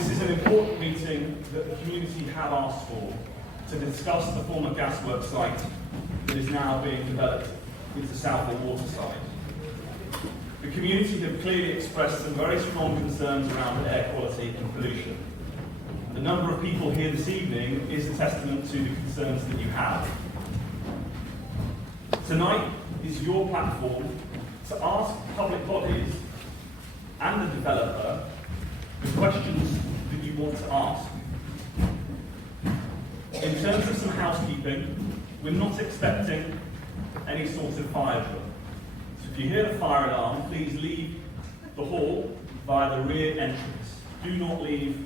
This is an important meeting that the community have asked for to discuss the former gasworks site that is now being developed into Southall Waterside. The community have clearly expressed some very strong concerns around air quality and pollution. The number of people here this evening is a testament to the concerns that you have. Tonight is your platform to ask public bodies and the developer the questions that you want to ask. In terms of some housekeeping, we're not expecting any sort of fire drill. So if you hear the fire alarm, please leave the hall via the rear entrance. Do not leave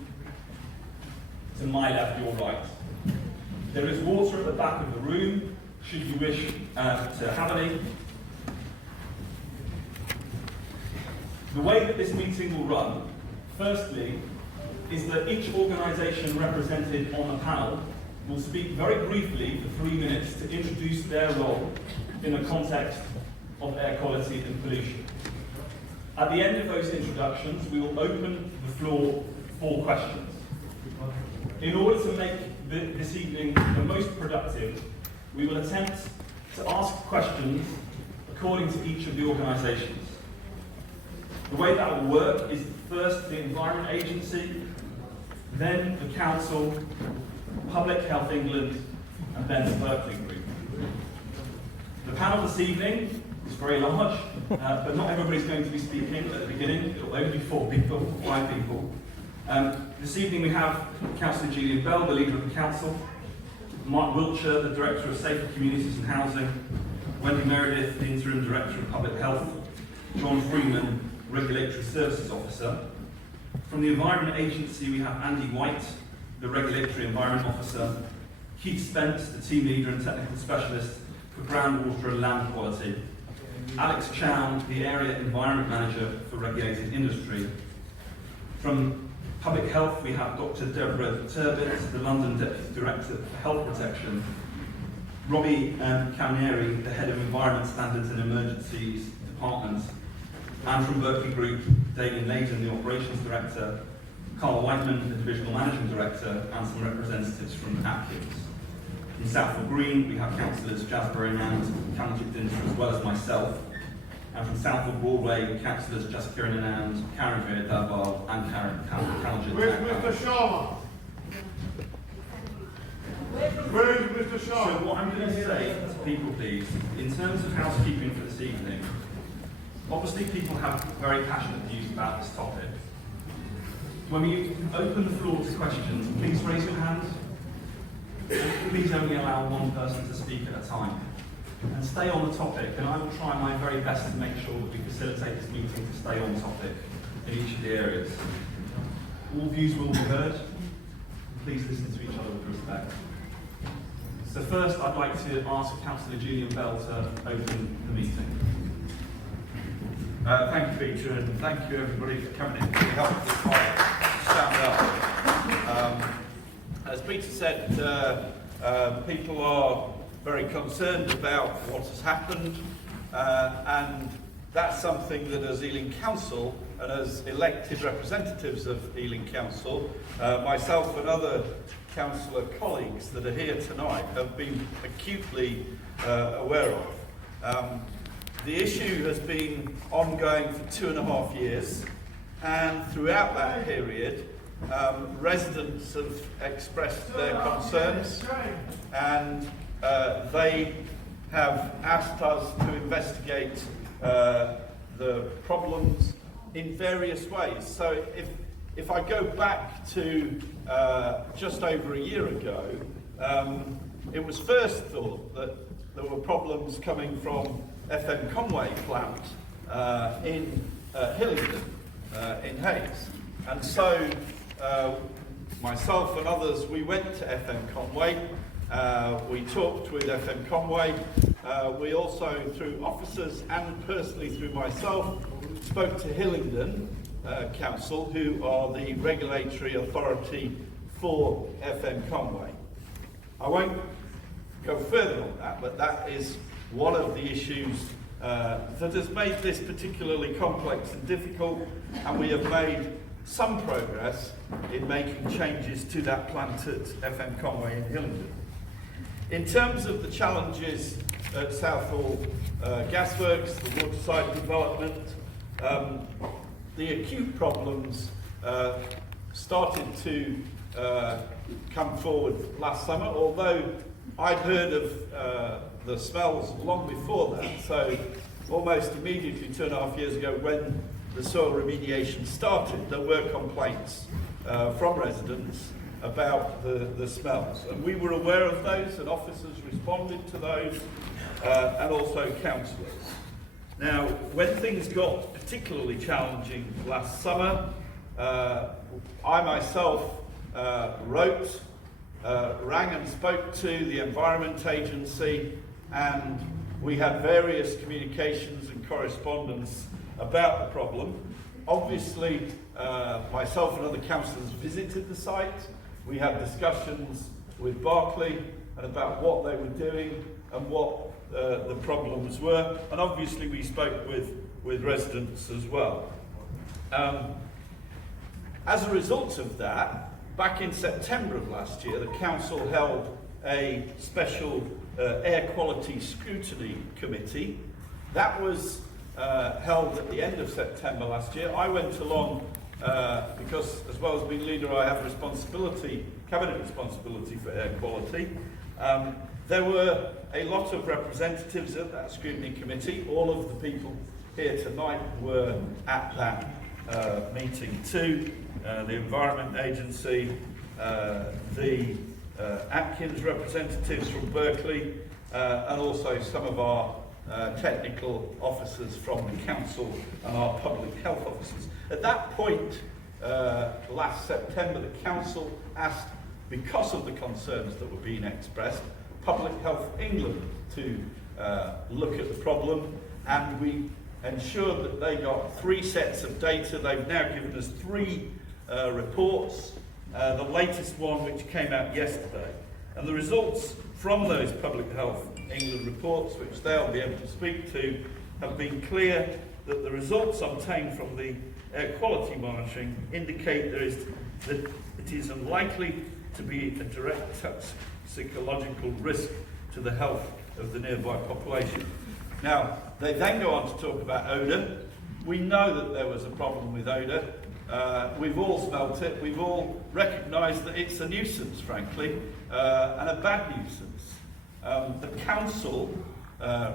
to my left or right. There is water at the back of the room, should you wish to have any. The way that this meeting will run, firstly, is that each organisation represented on the panel will speak very briefly for 3 minutes to introduce their role in the context of air quality and pollution. At the end of those introductions, we will open the floor for questions. In order to make this evening the most productive, we will attempt to ask questions according to each of the organisations. The way that will work is first the Environment Agency, then the Council, Public Health England, and then the Berkeley Group. The panel this evening is very large, but not everybody's going to be speaking at the beginning. It will only be 4 people, 5 people. This evening we have Councillor Julian Bell, the leader of the Council, Mark Wiltshire, the Director of Safer Communities and Housing, Wendy Meredith, the Interim Director of Public Health, John Freeman, Regulatory Services Officer. From the Environment Agency we have Andy White, the Regulatory Environment Officer, Keith Spence, the Team Leader and Technical Specialist for Groundwater and Land Quality, Alex Chown, the Area Environment Manager for Regulated Industry. From Public Health we have Dr. Deborah Turbett, the London Deputy Director for Health Protection, Robbie Calnieri, the Head of Environment Standards and Emergencies Department, and from Berkeley Group, Damien Naden, the Operations Director, Carl Whiteman, the Divisional Managing Director, and some representatives from Atkins. In Southall Green, we have Councillors Jasper Anand, Kanjit Dinter, as well as myself. And from Southall Broadway, Councillors Jessica Anand, Karen Veer Dabal, and Karen Kanjit. Where's Mr. Sharma? Where is Mr. Sharma? So what I'm going to say to people, please, in terms of housekeeping for this evening, obviously people have very passionate views about this topic. When we open the floor to questions, please raise your hand. Please only allow one person to speak at a time. And stay on the topic, and I will try my very best to make sure that we facilitate this meeting to stay on topic in each of the areas. All views will be heard. Please listen to each other with respect. So first, I'd like to ask Councillor Julian Bell to open the meeting. Thank you, Peter, and thank you everybody for coming in to help us stand up. As Peter said, people are very concerned about what has happened, and that's something that as Ealing Council and as elected representatives of Ealing Council, myself and other councillor colleagues that are here tonight have been acutely aware of. The issue has been ongoing for 2.5 years, and throughout that period, residents have expressed their concerns, and they have asked us to investigate the problems in various ways. So if I go back to just over a year ago, it was first thought that there were problems coming from FM Conway plant in Hillingdon, in Hayes. And so myself and others, we went to FM Conway, we talked with FM Conway, we also, through officers and personally through myself, spoke to Hillingdon Council, who are the regulatory authority for FM Conway. I won't go further on that, but that is one of the issues that has made this particularly complex and difficult, and we have made some progress in making changes to that plant at FM Conway in Hillingdon. In terms of the challenges at Southall Gasworks, the waterside development, the acute problems started to come forward last summer, although I'd heard of the smells long before that. So almost immediately 2.5 years ago, when the soil remediation started, there were complaints from residents about the smells, and we were aware of those, and officers responded to those, and also councillors. Now, when things got particularly challenging last summer, I myself wrote, rang and spoke to the Environment Agency, and we had various communications and correspondence about the problem. Obviously, myself and other councillors visited the site. We had discussions with Berkeley and about what they were doing and what the problems were, and obviously we spoke with residents as well. As a result of that, back in September of last year, the council held a special air quality scrutiny committee. That was held at the end of September last year. I went along because, as well as being leader, I have cabinet responsibility for air quality. There were a lot of representatives at that scrutiny committee. All of the people here tonight were at that meeting too. The Environment Agency, the Atkins representatives from Berkeley, and also some of our technical officers from the council and our public health officers. At that point, last September, the council asked, because of the concerns that were being expressed, Public Health England to look at the problem, and we ensured that they got 3 sets of data. They've now given us 3 reports, the latest one which came out yesterday. And the results from those Public Health England reports, which they'll be able to speak to, have been clear that the results obtained from the air quality monitoring indicate that it is unlikely to be a direct toxicological risk to the health of the nearby population. Now, they then go on to talk about odour. We know that there was a problem with odour. We've all smelt it. We've all recognised that it's a nuisance, frankly, and a bad nuisance. The council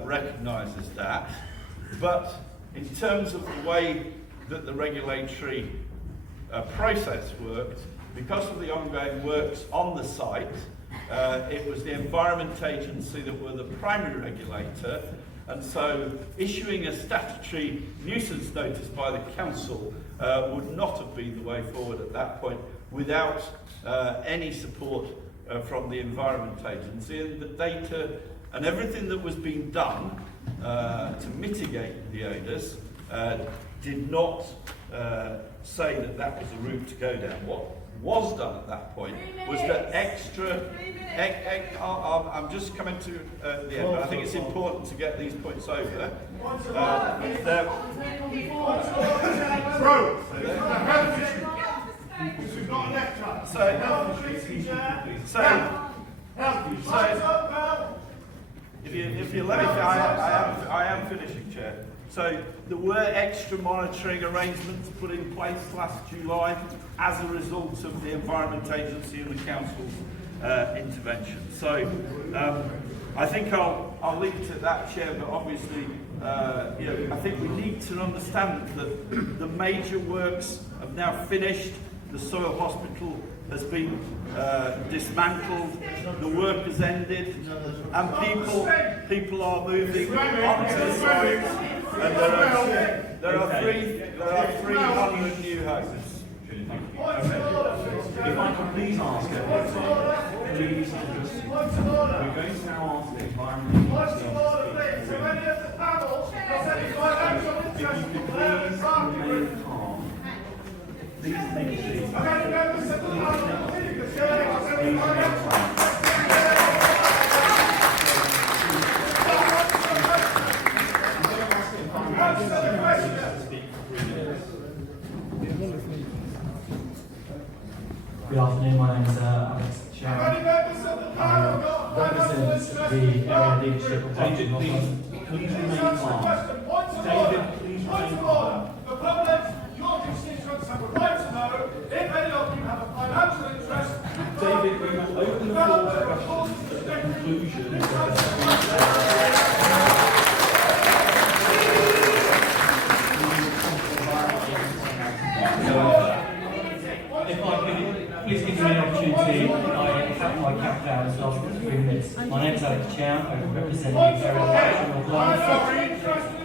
recognises that, but in terms of the way that the regulatory process worked, because of the ongoing works on the site, it was the Environment Agency that were the primary regulator, and so issuing a statutory nuisance notice by the council would not have been the way forward at that point without any support from the Environment Agency. And the data and everything that was being done to mitigate the odours did not say that that was the route to go down. What was done at that point was that I'm just coming to the end, but I think it's important to get these points over. This is not a lecture. If you let me, I am finishing, Chair. So there were extra monitoring arrangements put in place last July as a result of the Environment Agency and the Council's intervention. So I think I'll leave it at that, Chair, but obviously I think we need to understand that the major works have now finished. The soil hospital has been dismantled, the work has ended, and people are moving onto the site, and there are 300 new houses. If I could please ask everyone, please, we're going to now ask the Environment Agency to speak. If you could please remain calm. Please take a seat. Please remain calm. Good afternoon, my name is Alex Sharon. I represent the area leadership of David, Berkeley Group. please remain calm. David, please remain calm. The public, your constituents have a right to know if any of you have a financial interest. David, we will open the floor for questions at the conclusion of the speech. If I could please give me an opportunity, I have my countdown as well for 3 minutes. My name is Alex Sharon, I represent the area leadership of London.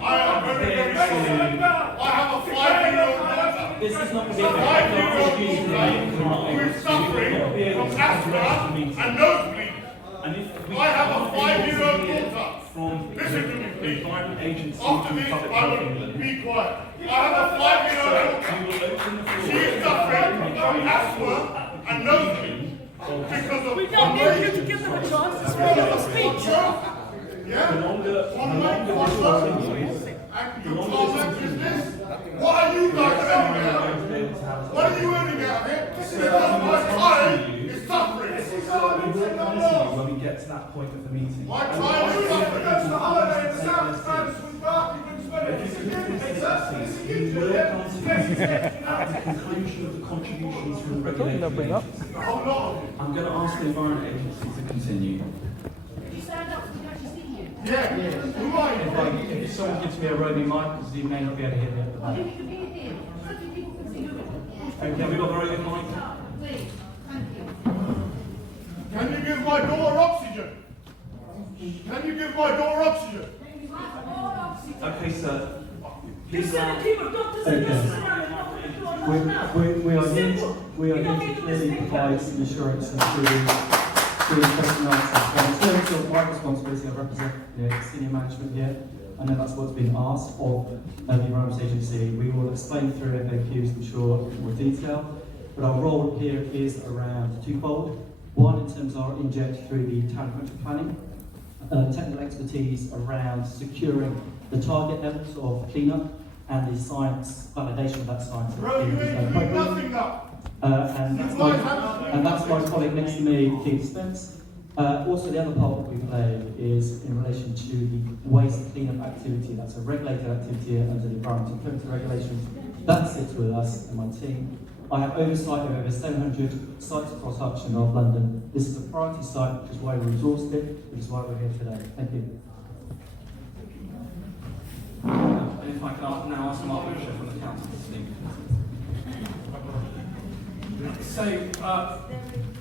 I am very, very sorry. I have a 5-year-old daughter. This is not Who's suffering from asthma and nosebleed. And if we I have a are able to 5-year-old hear daughter. from Listen to me, the please. Environment Agency After from this, Public I Health will England, be quiet. I have a 5-year-old daughter. we will open the floor. She is suffering from asthma and nosebleed because of... We don't need you to give them a chance to speak your speech. Yeah? The longer Online this concert. continues, And the you longer can't this make continues, this. What are you guys earning out of it? What are you earning out of it? Because my time is suffering. we will come to you when we get to that point of the meeting. My And time is I suffering. think That's the holiday in the we south will France with Berkeley Group spending. If It's a you good could thing, take sir. a It's a seat, good we thing. will Yes, come to you yes, at the conclusion of the contributions from the regulatory agencies. a whole lot of it. I'm going to ask the Environment Agency to continue. You stand up so we can actually see you. Yeah. Who are you? If someone gives me a roaming mic, because you may not be able to hear me at the back. You can be here. So few people can see you. Have we got a very good mic? Please, thank you. Can you give my daughter oxygen? Can you give my daughter oxygen? Okay, sir. You Please said a team of doctors and nurses around and not going to do on We are here to clearly provide some assurance and through question and answers. In terms of my responsibility, I represent the senior management here. I know that's what's been asked of the Environment Agency. We will explain through FAQs, I'm sure, in more detail. But our role here is around twofold. One, in terms of our inject through the town country planning, technical expertise around securing the target levels of cleanup and the science validation of that science. Bro, you ain't doing nothing now. And that's my colleague next to me, Keith Spence. Also, the other part that we play is in relation to the waste cleanup activity. That's a regulated activity under the environmental chemical regulations. That sits with us and my team. I have oversight of over 700 sites across Hertfordshire and North London. This is a priority site, which is why we resourced it, which is why we're here today. Thank you. And if I can now ask Mark Butcher from the council to speak. So,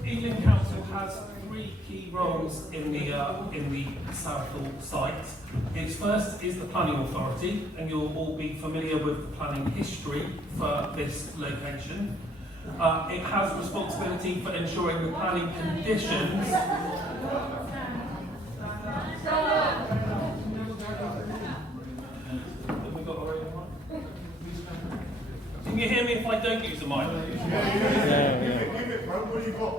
Ealing Council has 3 key roles in the Southall site. Its first is the planning authority, and you'll all be familiar with the planning history for this location. It has responsibility for ensuring the planning conditions. Can you hear me if I don't use a mic? Give it, bro. What do you got?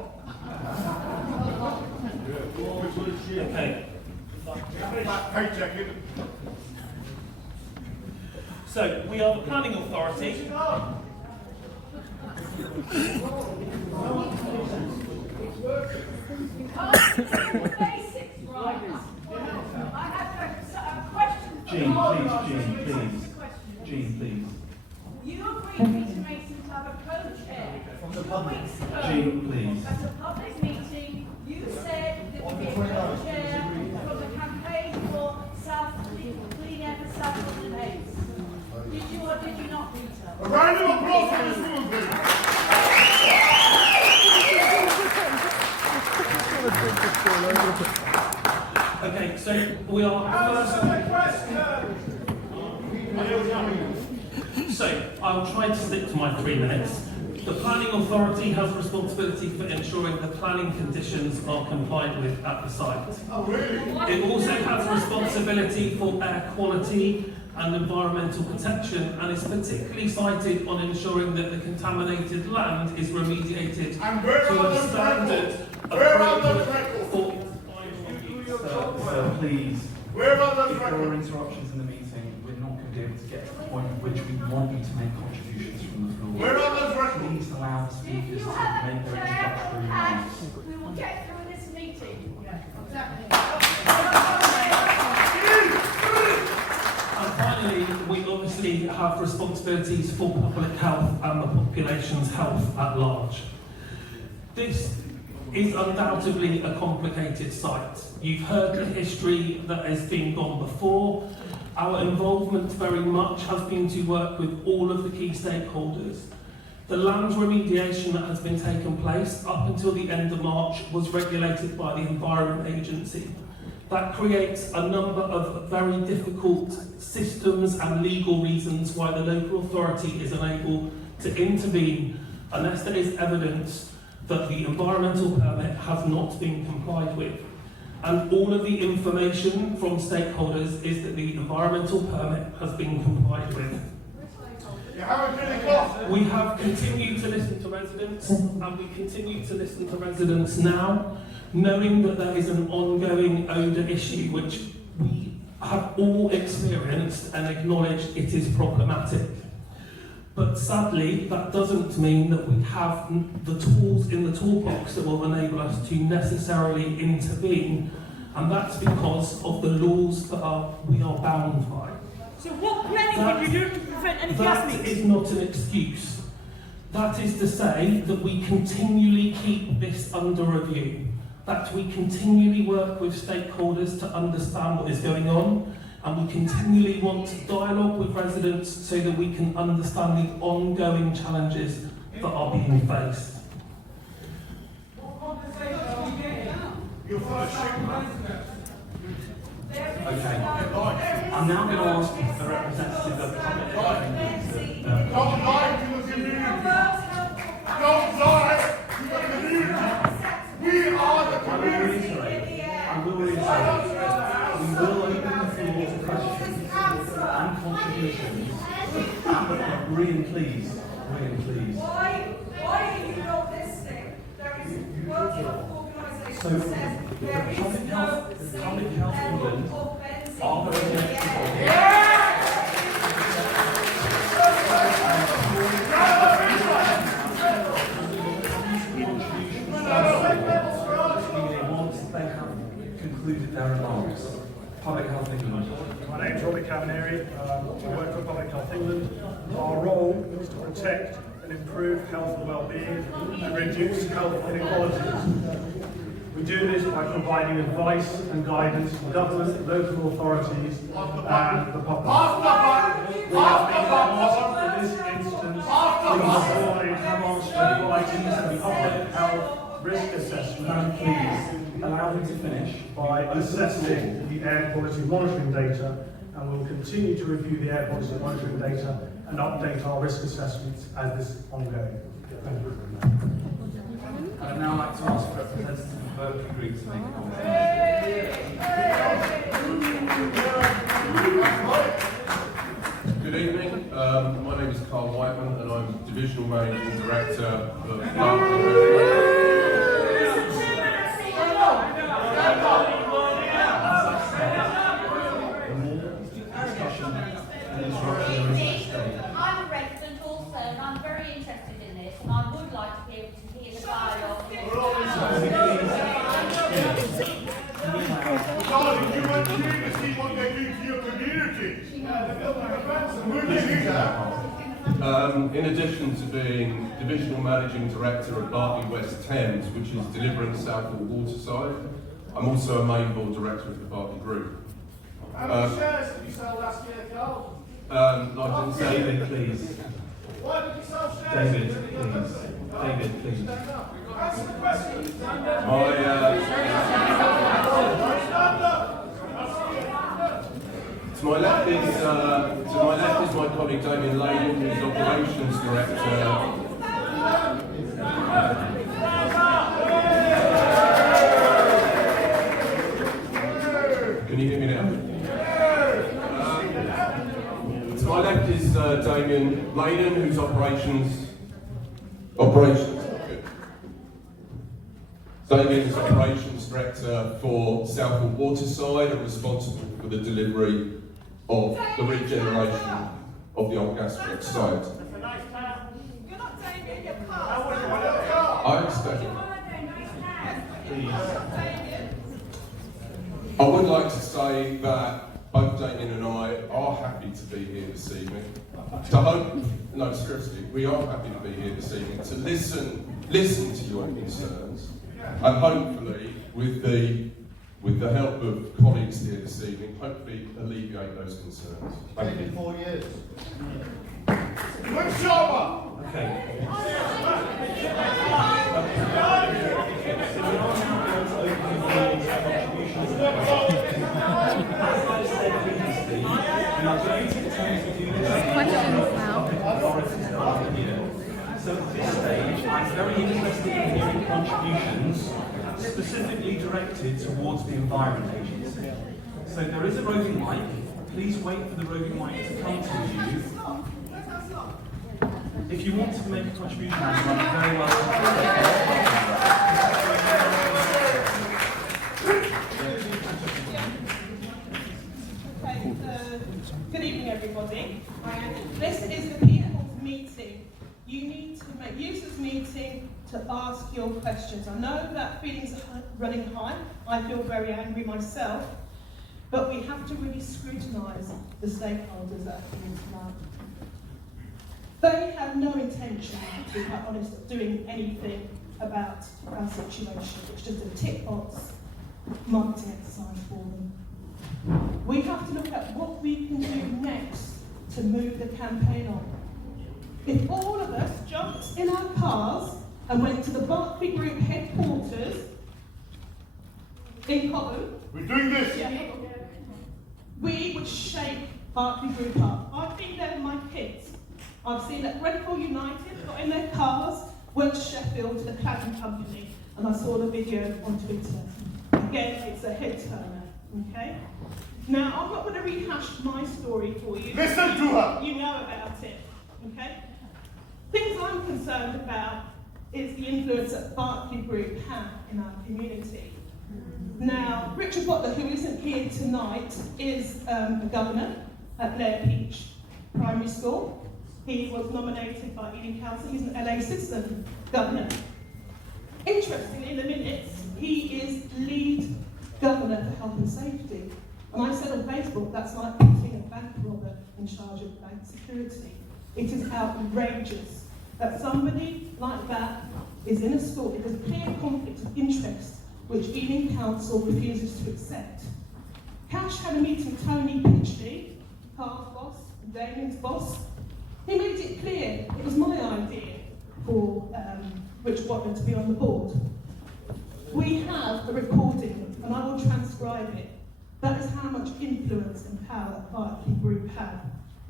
Okay. Paycheck, innit? So, we are the planning authority. Basics, right? I have a question. Jean, please. You agreed to make some type of co-chair 2 weeks ago. Jean, please. At a public meeting, you said there would be a co-chair from the campaign for clean air for Southall and Hayes. Did you or did you not, Rita? A round of applause for this woman, please. Okay, so we are So I will try to stick to my 3 minutes. The planning authority has responsibility for ensuring the planning conditions are complied with at the site. Oh, really? It also has responsibility for air quality and environmental protection, and is particularly cited on ensuring that the contaminated land is remediated And where to are a those standard records? Where are those appropriate records? for Sir, please. Where are those If there are records? interruptions in the meeting, we're not going to be able to get to the point at which we want you to make contributions from the floor. Where are those records? Please allow If speakers you to have a make their chair introductory of remarks. cash, we will get through this meeting. And finally, we obviously have responsibilities for public health and the population's health at large. This is undoubtedly a complicated site. You've heard the history that has been gone before. Our involvement very much has been to work with all of the key stakeholders. The land remediation that has been taking place up until the end of March was regulated by the Environment Agency. That creates a number of very difficult systems and legal reasons why the local authority is unable to intervene unless there is evidence that the environmental permit has not been complied with. And all of the information from stakeholders is that the environmental permit has been complied with. You haven't really got. We have continued to listen to residents, and we continue to listen to residents now, knowing that there is an ongoing odour issue which we have all experienced and acknowledge it is problematic. But sadly, that doesn't mean that we have the tools in the toolbox that will enable us to necessarily intervene, and that's because of the laws that we are bound by. So what planning would you do to prevent any gas That leaks? is not an excuse. That is to say that we continually keep this under review, that we continually work with stakeholders to understand what is going on, and we continually want dialogue with residents so that we can understand the ongoing challenges that are being faced. Okay. I'm now going to ask the representative of the public health Don't lie to the community. Don't lie to the community. We are the community. I will reiterate, we will open the floor to questions and contributions. Brian, please. Why are you not listening? There is World Health So, Organisation says there is Public no Health England of benzene are very in the electrical. air. Once they have concluded their remarks. Public Health England. My name's Robbie Cavaneri. I work for Public Health England. Our role is to protect and improve health and well-being and reduce health inequalities. We do this by providing advice and guidance to government, local authorities and the public. We have been asked in this instance to provide advice and public health risk assessment, Please allow him to finish. by assessing the air quality monitoring data, and we'll continue to review the air quality monitoring data and update our risk assessments as this is ongoing. Thank you. I'd now like to ask the representative of Berkeley Group to make a comment. Good evening. My name is Carl Whiteman and I'm Divisional Managing Director of Berkeley. I'm a resident also, and I'm very interested in this, and I would like to be able to hear the dialogue. Darling, you went here to see what they do to your community. Where did you do that? In addition to being Divisional Managing Director at Berkeley West Thames, which is delivering Southall Waterside, I'm also a main board director of the Berkeley Group. How many shares did you sell last year, Carl? I didn't say David, please. Why did you sell shares? David, please. David, please. Answer the question. Stand up. To my left is my colleague Damien Lane, who's Operations Director. Can you hear me now? To my left is Damien Lane, who's Operations. Damien's Operations Director for Southall Waterside and responsible for the delivery of the regeneration of the old gas works site. I would like to say that both Damien and I are happy to be here this evening. No, seriously, we are happy to be here this evening to listen to your concerns, and hopefully, with the help of colleagues here this evening, hopefully alleviate those concerns. Thank you. 4 years. Good job! Okay. So at this stage, I'm very interested in hearing contributions specifically directed towards the Environment Agency. So there is a roving mic. Please wait for the roving mic to come to you. If you want to make a contribution, I'm very welcome. Good evening, everybody. This is the people's meeting. You need to use this meeting to ask your questions. I know that feelings are running high. I feel very angry myself. But we have to really scrutinise the stakeholders that are here tonight. They have no intention, to be quite honest, of doing anything about our situation. It's just a tick box marketing exercise for them. We have to look at what we can do next to move the campaign on. If all of us jumped in our cars and went to the Berkeley Group headquarters in Cobham, We're doing this. we would shake Berkeley Group up. I've been there with my kids. I've seen that Grenfell United got in their cars, went to Sheffield to the cladding company, and I saw the video on Twitter. Again, it's a head turner, okay? Now, I'm not going to rehash my story for you. Listen to her! You know about it, okay? Things I'm concerned about is the influence that Berkeley Group have in our community. Now, Richard Butler, who isn't here tonight, is a governor at Blair Peach Primary School. He was nominated by Ealing Council. He's an LA citizen governor. Interestingly, in the minutes, he is lead governor for health and safety. And I said on Facebook, that's like putting a bank robber in charge of bank security. It is outrageous that somebody like that is in a school. It is a clear conflict of interest which Ealing Council refuses to accept. Cash had a meeting with Tony Pitchley, Carl's boss, and Damien's boss. He made it clear it was my idea for Rich Butler to be on the board. We have a recording, and I will transcribe it. That is how much influence and power Berkeley Group have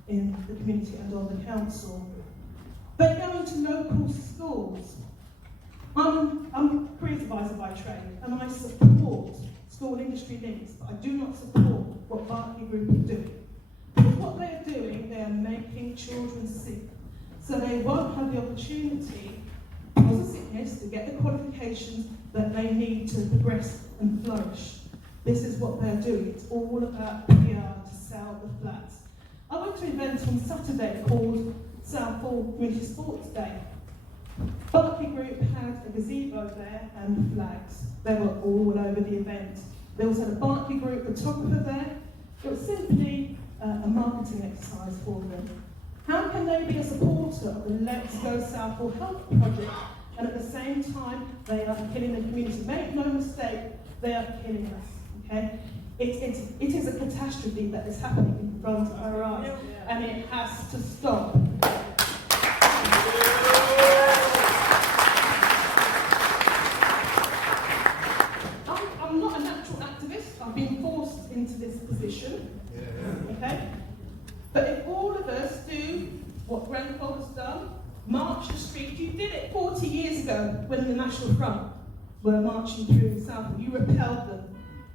in the community and on the council. They go into local schools. I'm a careers advisor by trade, and I support school industry links, but I do not support what Berkeley Group are doing. Because what they're doing, they are making children sick. So they won't have the opportunity, because of sickness, to get the qualifications that they need to progress and flourish. This is what they're doing. It's all about PR to sell the flats. I went to an event on Saturday called Southall Community Sports Day. Berkeley Group had a gazebo there and flags. They were all over the event. They also had a Berkeley Group photographer there. It was simply a marketing exercise for them. How can they be a supporter of the Let's Go Southall Health Project and at the same time they are killing the community? Make no mistake, they are killing us. Okay? It is a catastrophe that is happening in front of our eyes, and it has to stop. I'm not a natural activist. I've been forced into this position. Okay? But if all of us do what Grenfell has done, march the street, you did it 40 years ago when the National Front were marching through Southall. You repelled them.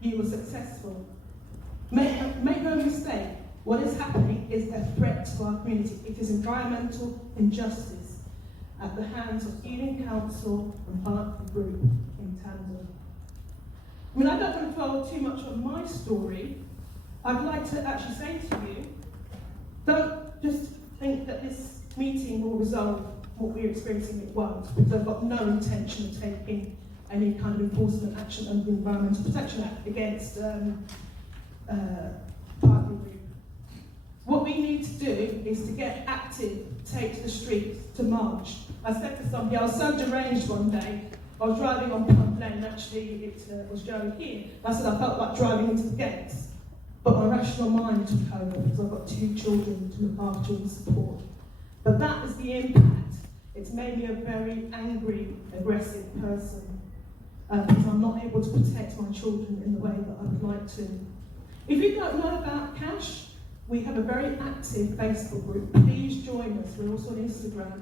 You were successful. Make no mistake, what is happening is a threat to our community. It is environmental injustice at the hands of Ealing Council and Berkeley Group in tandem. I mean, I don't want to dwell too much on my story. I'd like to actually say to you, don't just think that this meeting will resolve what we're experiencing, it won't, because I've got no intention of taking any kind of enforcement action under the Environmental Protection Act against Berkeley Group. What we need to do is to get active, take to the streets, to march. I said to somebody, I was so deranged one day, I was driving on Pump Lane, actually it was Joe here. I said I felt like driving into the gates, but my rational mind took over because I've got 2 children to look after and support. But that is the impact. It's made me a very angry, aggressive person because I'm not able to protect my children in the way that I would like to. If you don't know about Cash, we have a very active Facebook group. Please join us. We're also on Instagram.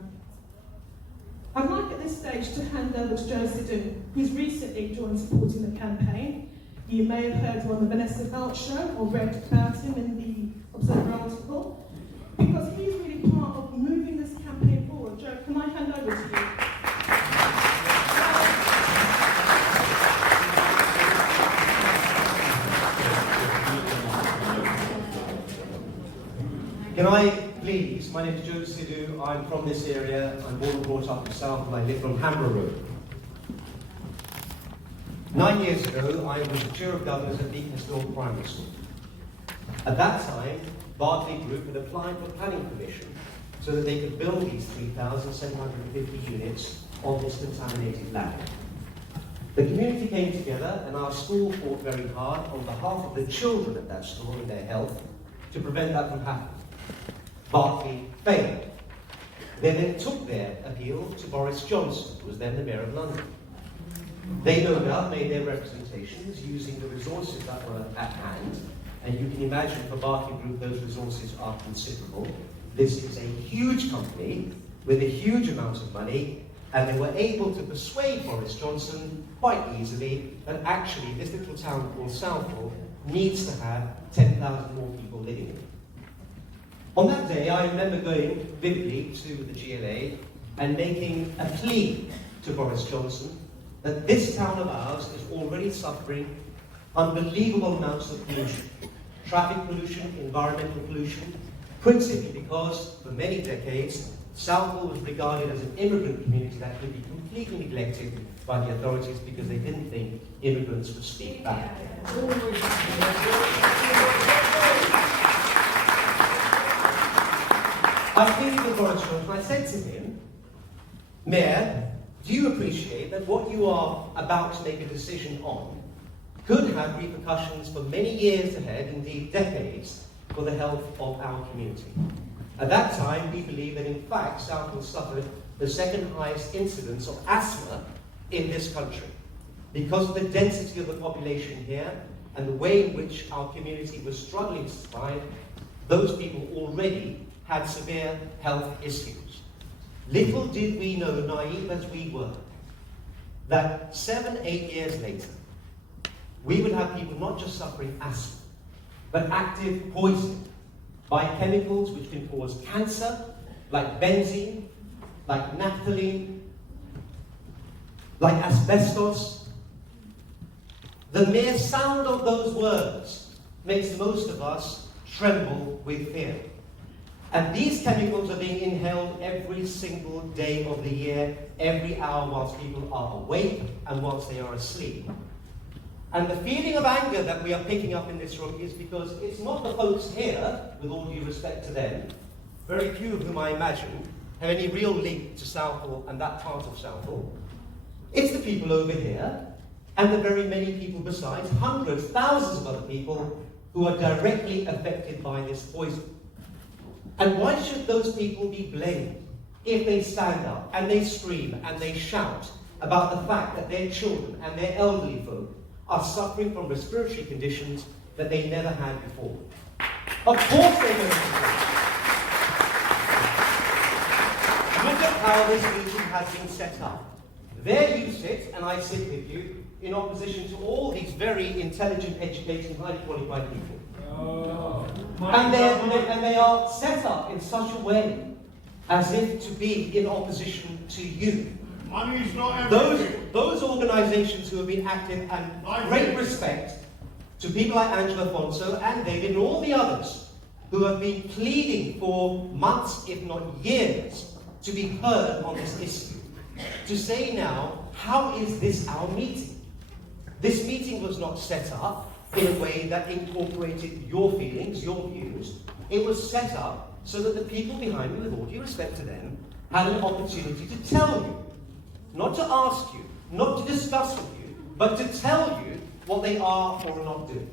I'd like at this stage to hand over to Joe Sidhu, who's recently joined supporting the campaign. You may have heard him on the Vanessa Feltz show or read about him in the Observer article, because he's really part of moving this campaign forward. Joe, can I hand over to you? Can I please, my name is Joe Sidhu, I'm from this area, I'm born and brought up in Southall, I live on Hamborough Road. 9 years ago, I was the chair of governors at Beaconsfield Primary School. At that time, Berkeley Group had applied for planning permission so that they could build these 3,750 units on this contaminated land. The community came together and our school fought very hard on behalf of the children at that school and their health to prevent that from happening. Berkeley failed. They then took their appeal to Boris Johnson, who was then the Mayor of London. They no doubt made their representations using the resources that were at hand, and you can imagine for Berkeley Group those resources are considerable. This is a huge company with a huge amount of money, and they were able to persuade Boris Johnson quite easily that actually this little town called Southall needs to have 10,000 more people living in it. On that day, I remember going vividly to the GLA and making a plea to Boris Johnson that this town of ours is already suffering unbelievable amounts of pollution. Traffic pollution, environmental pollution, principally because for many decades, Southall was regarded as an immigrant community that could be completely neglected by the authorities because they didn't think immigrants would speak back. I pleaded with Boris Johnson, I said to him, Mayor, do you appreciate that what you are about to make a decision on could have repercussions for many years ahead, indeed decades, for the health of our community? At that time, we believed that in fact Southall suffered the second highest incidence of asthma in this country because of the density of the population here and the way in which our community was struggling to survive. Those people already had severe health issues. Little did we know, naive as we were, that 7, 8 years later, we would have people not just suffering asthma, but active poisoning by chemicals which can cause cancer, like benzene, like naphthalene, like asbestos. The mere sound of those words makes most of us tremble with fear. And these chemicals are being inhaled every single day of the year, every hour whilst people are awake and whilst they are asleep. And the feeling of anger that we are picking up in this room is because it's not the folks here, with all due respect to them, very few of whom I imagine have any real link to Southall and that part of Southall. It's the people over here, and the very many people besides, hundreds, thousands of other people who are directly affected by this poison. And why should those people be blamed if they stand up and they scream and they shout about the fact that their children and their elderly folk are suffering from respiratory conditions that they never had before? Of course they don't. Look at how this meeting has been set up. There you sit, and I sit with you, in opposition to all these very intelligent, educated, highly qualified people. And they are set up in such a way as if to be in opposition to you. Money is not everything. Those organisations who have been active, and great respect to people like Angela Fonso and David and all the others who have been pleading for months, if not years, to be heard on this issue. To say now, how is this our meeting? This meeting was not set up in a way that incorporated your feelings, your views. It was set up so that the people behind me, with all due respect to them, had an opportunity to tell you, not to ask you, not to discuss with you, but to tell you what they are or are not doing.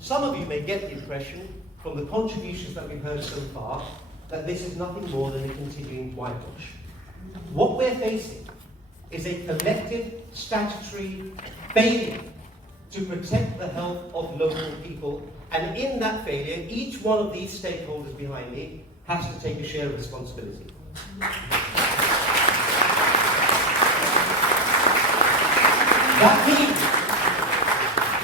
Some of you may get the impression from the contributions that we've heard so far that this is nothing more than a continuing whitewash. What we're facing is a collective statutory failure to protect the health of local people, and in that failure, each one of these stakeholders behind me has to take a share of responsibility. That means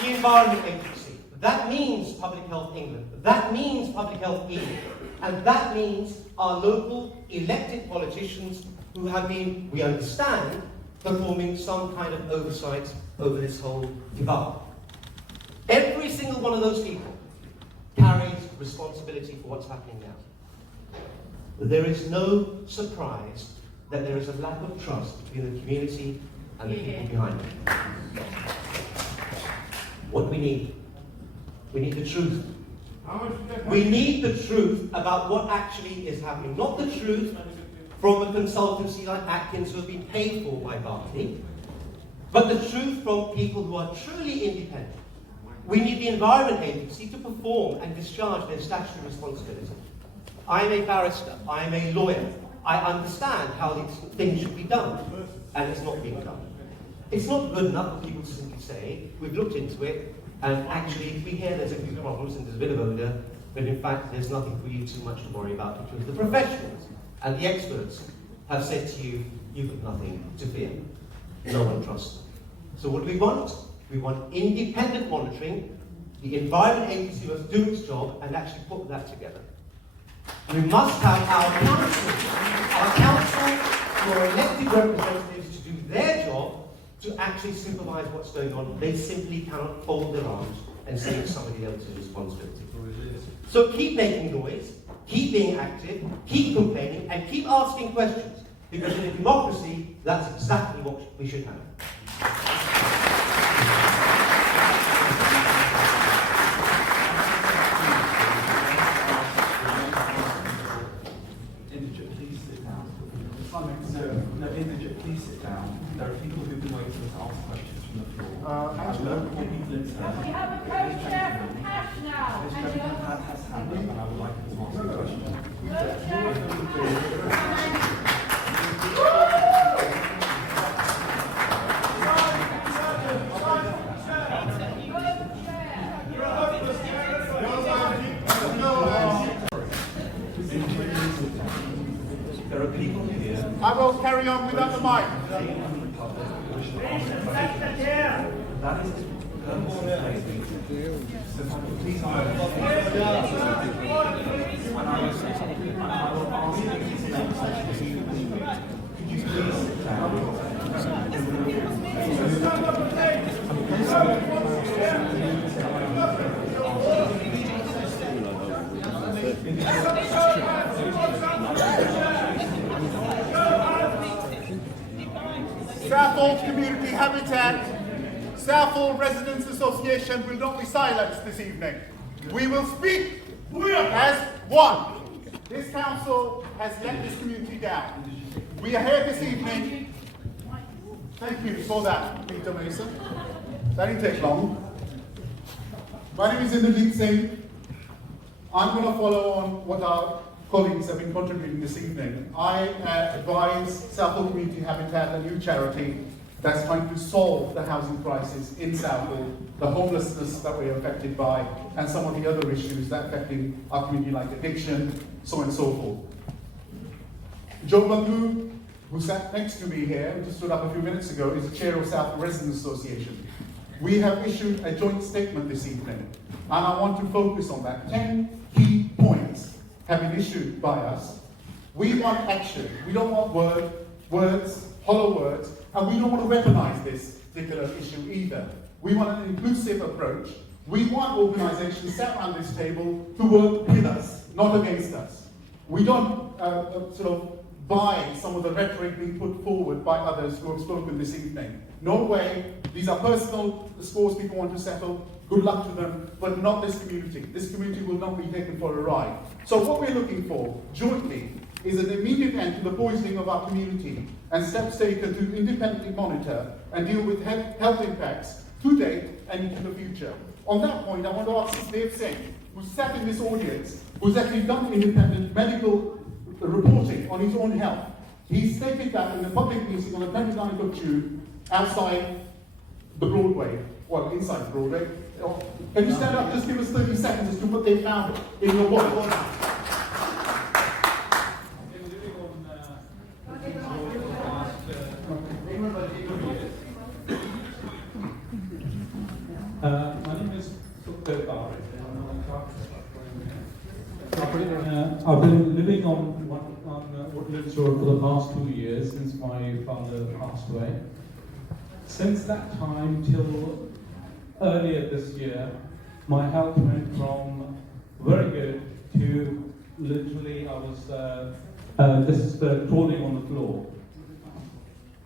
the Environment Agency, that means Public Health England, that means Public Health Ealing, and that means our local elected politicians who have been, we understand, performing some kind of oversight over this whole debacle. Every single one of those people carries responsibility for what's happening now. There is no surprise that there is a lack of trust between the community and the people behind it. What do we need? We need the truth. We need the truth about what actually is happening, not the truth from a consultancy like Atkins who have been paid for by Berkeley, but the truth from people who are truly independent. We need the Environment Agency to perform and discharge their statutory responsibility. I'm a barrister, I'm a lawyer, I understand how these things should be done, and it's not being done. It's not good enough for people to simply say, we've looked into it, and actually we hear there's a few problems and there's a bit of odour, but in fact there's nothing for you too much to worry about because the professionals and the experts have said to you, you've got nothing to fear. No one trusts them. So what do we want? We want independent monitoring. The Environment Agency must do its job and actually put that together. We must have our council, our elected representatives to do their job to actually supervise what's going on. They simply cannot fold their arms and say it's somebody else's responsibility. So keep making noise, keep being active, keep complaining, and keep asking questions. Because in a democracy, that's exactly what we should have. Indigent, please sit down. There are people who've been waiting to ask questions from the floor. Actually, people instead. We have a co-chair from Cash now. This gentleman has hand up, and I would like him to answer the question. There are people here. I will carry on without the mic. That is please, I will ask you to could you please sit down? Southall Community Habitat, Southall Residents Association will not be silenced this evening. We will speak as one. This council has let this community down. We are here this evening. Thank you for that, Peter Mason. That didn't take long. My name is Inderjeet Singh. I'm going to follow on what our colleagues have been contributing this evening. I advise Southall Community Habitat, a new charity that's trying to solve the housing crisis in Southall, the homelessness that we're affected by, and some of the other issues that are affecting our community like addiction, so on and so forth. Joe Baku, who sat next to me here, who just stood up a few minutes ago, is the chair of Southall Residents Association. We have issued a joint statement this evening, and I want to focus on that. 10 key points have been issued by us. We want action. We don't want words, hollow words, and we don't want to weaponize this particular issue either. We want an inclusive approach. We want organizations sat around this table to work with us, not against us. We don't by some of the rhetoric being put forward by others who have spoken this evening. No way. These are personal scores people want to settle. Good luck to them, but not this community. This community will not be taken for a ride. So what we're looking for, jointly, is an immediate end to the poisoning of our community and steps taken to independently monitor and deal with health impacts to date and into the future. On that point, I want to ask Dave Singh, who's sat in this audience, who's actually done independent medical reporting on his own health. He stated that in a public meeting on the 29th of June outside the Broadway, well, inside Broadway. Can you stand up, just give us 30 seconds as to what they found in your body? My name is Southall. I've been living on Woodlands Road for the past 2 years since my father passed away. Since that time till earlier this year, my health went from very good to literally I was just crawling on the floor.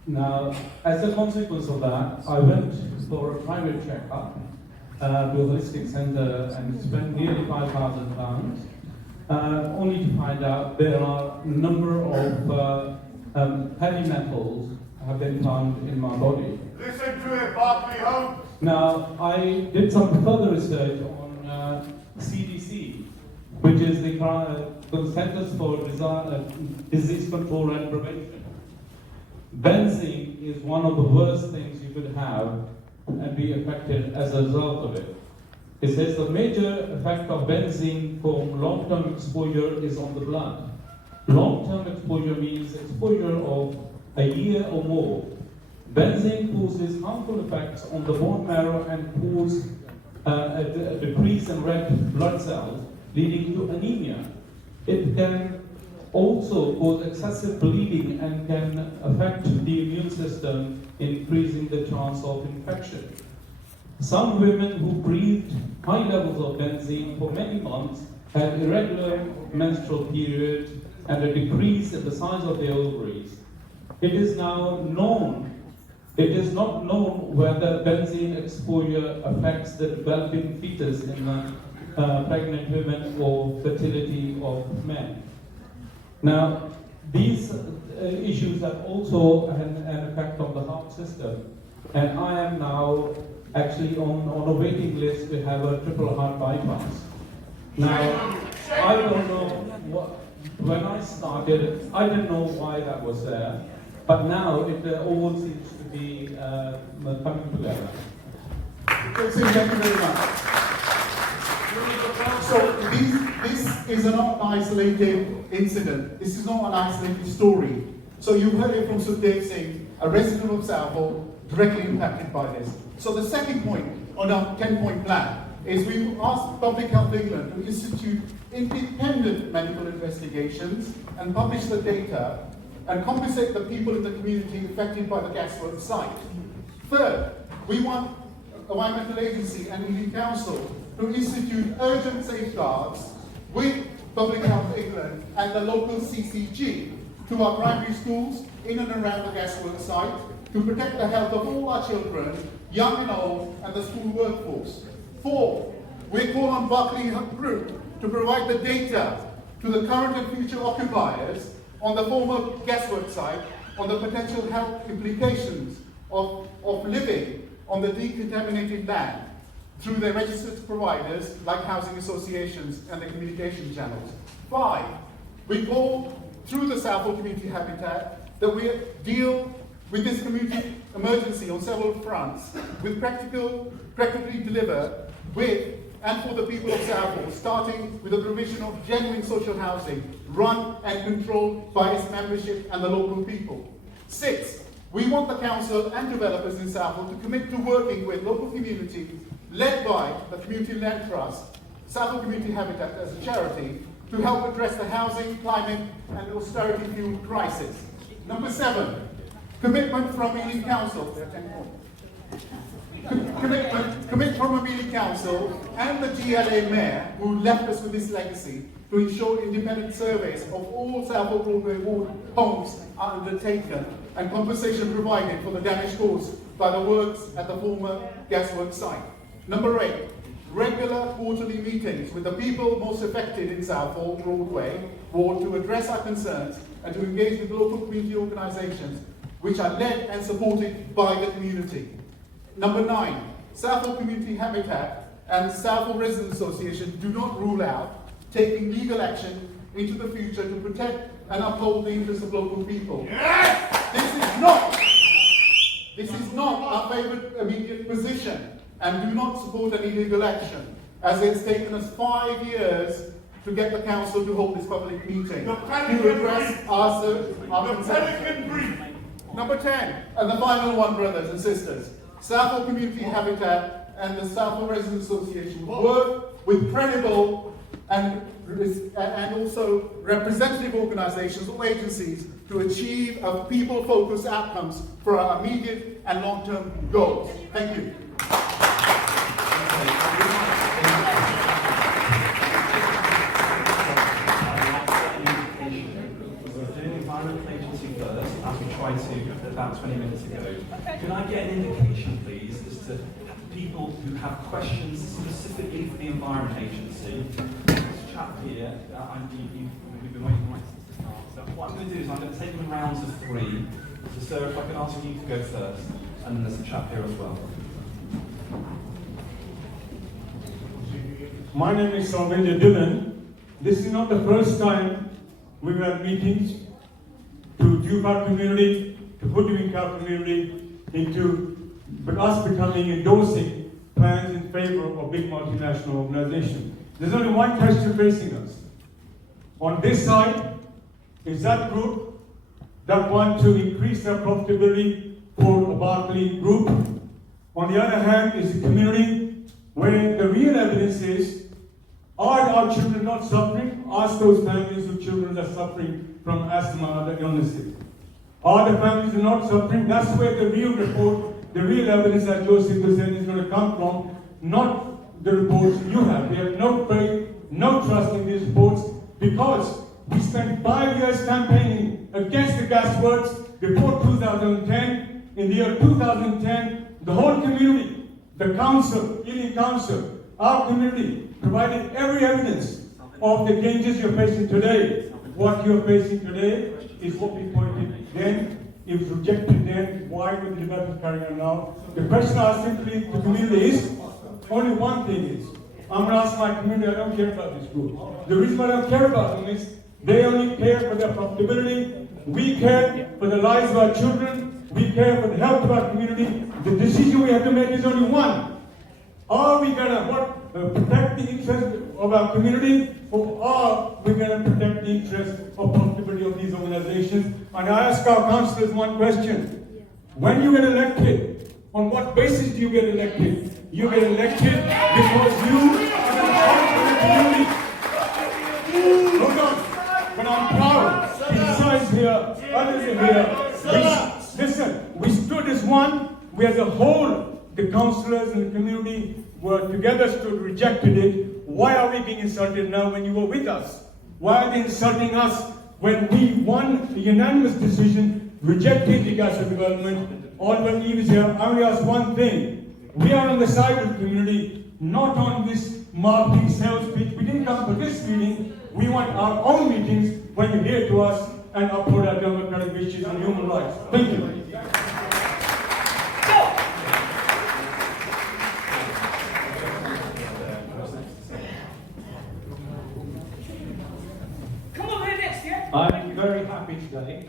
Now, as a consequence of that, I went for a private checkup to a holistic centre and spent nearly £5,000, only to find out there are a number of heavy metals have been found in my body. Listen to it, Berkeley Group. Now, I did some further research on CDC, which is the Centers for Disease Control and Prevention. Benzene is one of the worst things you could have and be affected as a result of it. It says the major effect of benzene from long-term exposure is on the blood. Long-term exposure means exposure of a year or more. Benzene causes harmful effects on the bone marrow and causes a decrease in red blood cells, leading to anemia. It can also cause excessive bleeding and can affect the immune system, increasing the chance of infection. Some women who breathed high levels of benzene for many months had irregular menstrual periods and a decrease in the size of their ovaries. It is not known whether benzene exposure affects the developing fetus in pregnant women or fertility of men. Now, these issues have also an effect on the heart system, and I am now actually on a waiting list to have a triple heart bypass. Now, I don't know when I started, I didn't know why that was there, but now it all seems to be coming together. Thank you very much. So this is not an isolated incident. This is not an isolated story. So you heard it from Sukhdev Singh, a resident of Southall, directly impacted by this. So the second point on our 10-point plan is we asked Public Health England to institute independent medical investigations and publish the data and compensate the people in the community affected by the gasworks site. Third, we want Environmental Agency and Ealing Council to institute urgent safeguards with Public Health England and the local CCG to our primary schools in and around the gasworks site to protect the health of all our children, young and old, and the school workforce. 4, we call on Berkeley Group to provide the data to the current and future occupiers on the former gasworks site on the potential health implications of living on the decontaminated land through their registered providers like housing associations and their communication channels. 5, we call through the Southall Community Habitat that we deal with this community emergency on several fronts with practically deliver with and for the people of Southall, starting with the provision of genuine social housing run and controlled by its membership and the local people. 6, we want the council and developers in Southall to commit to working with local communities led by the Community Land Trust, Southall Community Habitat as a charity, to help address the housing, climate and austerity-fueled crisis. Number 7, commitment from Ealing Council. Commit from Ealing Council and the GLA Mayor, who left us with this legacy, to ensure independent surveys of all Southall Broadway ward homes are undertaken and compensation provided for the damage caused by the works at the former gasworks site. Number 8, regular quarterly meetings with the people most affected in Southall Broadway ward to address our concerns and to engage with local community organisations which are led and supported by the community. Number 9, Southall Community Habitat and Southall Residents Association do not rule out taking legal action into the future to protect and uphold the interests of local people. Yes! This is not our favourite immediate position, and do not support any legal action, as it's taken us 5 years to get the council to hold this public meeting to address our concerns. Number 10, and the final one, brothers and sisters, Southall Community Habitat and the Southall Residents Association work with credible and also representative organisations or agencies to achieve people-focused outcomes for our immediate and long-term goals. Thank you. Environmental agency first, as we tried to about 20 minutes ago. Can I get an indication, please, as to people who have questions specifically for the Environment Agency? This chap here, we've been waiting right since the start. So what I'm going to do is I'm going to take them in rounds of 3. So, sir, if I can ask you to go first, and then there's a chap here as well. My name is Salvador Dillon. This is not the first time we've had meetings to educate our community, to put our community into us becoming endorsing plans in favor of big multinational organizations. There's only one question facing us. On this side is that group that want to increase their profitability for the Berkeley Group. On the other hand is the community where the real evidence is, are our children not suffering? Ask those families whose children are suffering from asthma and other illnesses. Are the families not suffering? That's where the real report, the real evidence that Joseph was saying is going to come from, not the reports you have. We have no faith, no trust in these reports, because we spent 5 years campaigning against the gasworks before 2010. In the year 2010, the whole community, the council, Ealing Council, our community, provided every evidence of the dangers you're facing today. What you're facing today is what we pointed then, it was rejected then. Why would the development carry on now? The question I ask simply to the community is, only one thing is, I'm going to ask my community, I don't care about this group. The reason I don't care about them is, they only care for their profitability. We care for the lives of our children. We care for the health of our community. The decision we have to make is only one. Are we going to protect the interest of our community, or are we going to protect the interest of profitability of these organizations? And I ask our councillors one question. When you get elected, on what basis do you get elected? You get elected because you are the community. Hold on. But I'm proud. Besides here, others are here. Listen, we stood as one. We as a whole, the councillors and the community were together, stood, rejected it. Why are we being insulted now when you were with us? Why are they insulting us when we won a unanimous decision, rejected the gas development? All when he was here, I only ask one thing. We are on the side of the community, not on this marketing sales pitch. We didn't come for this meeting. We want our own meetings when you hear to us and uphold our democratic wishes and human rights. Thank you. I'm very happy today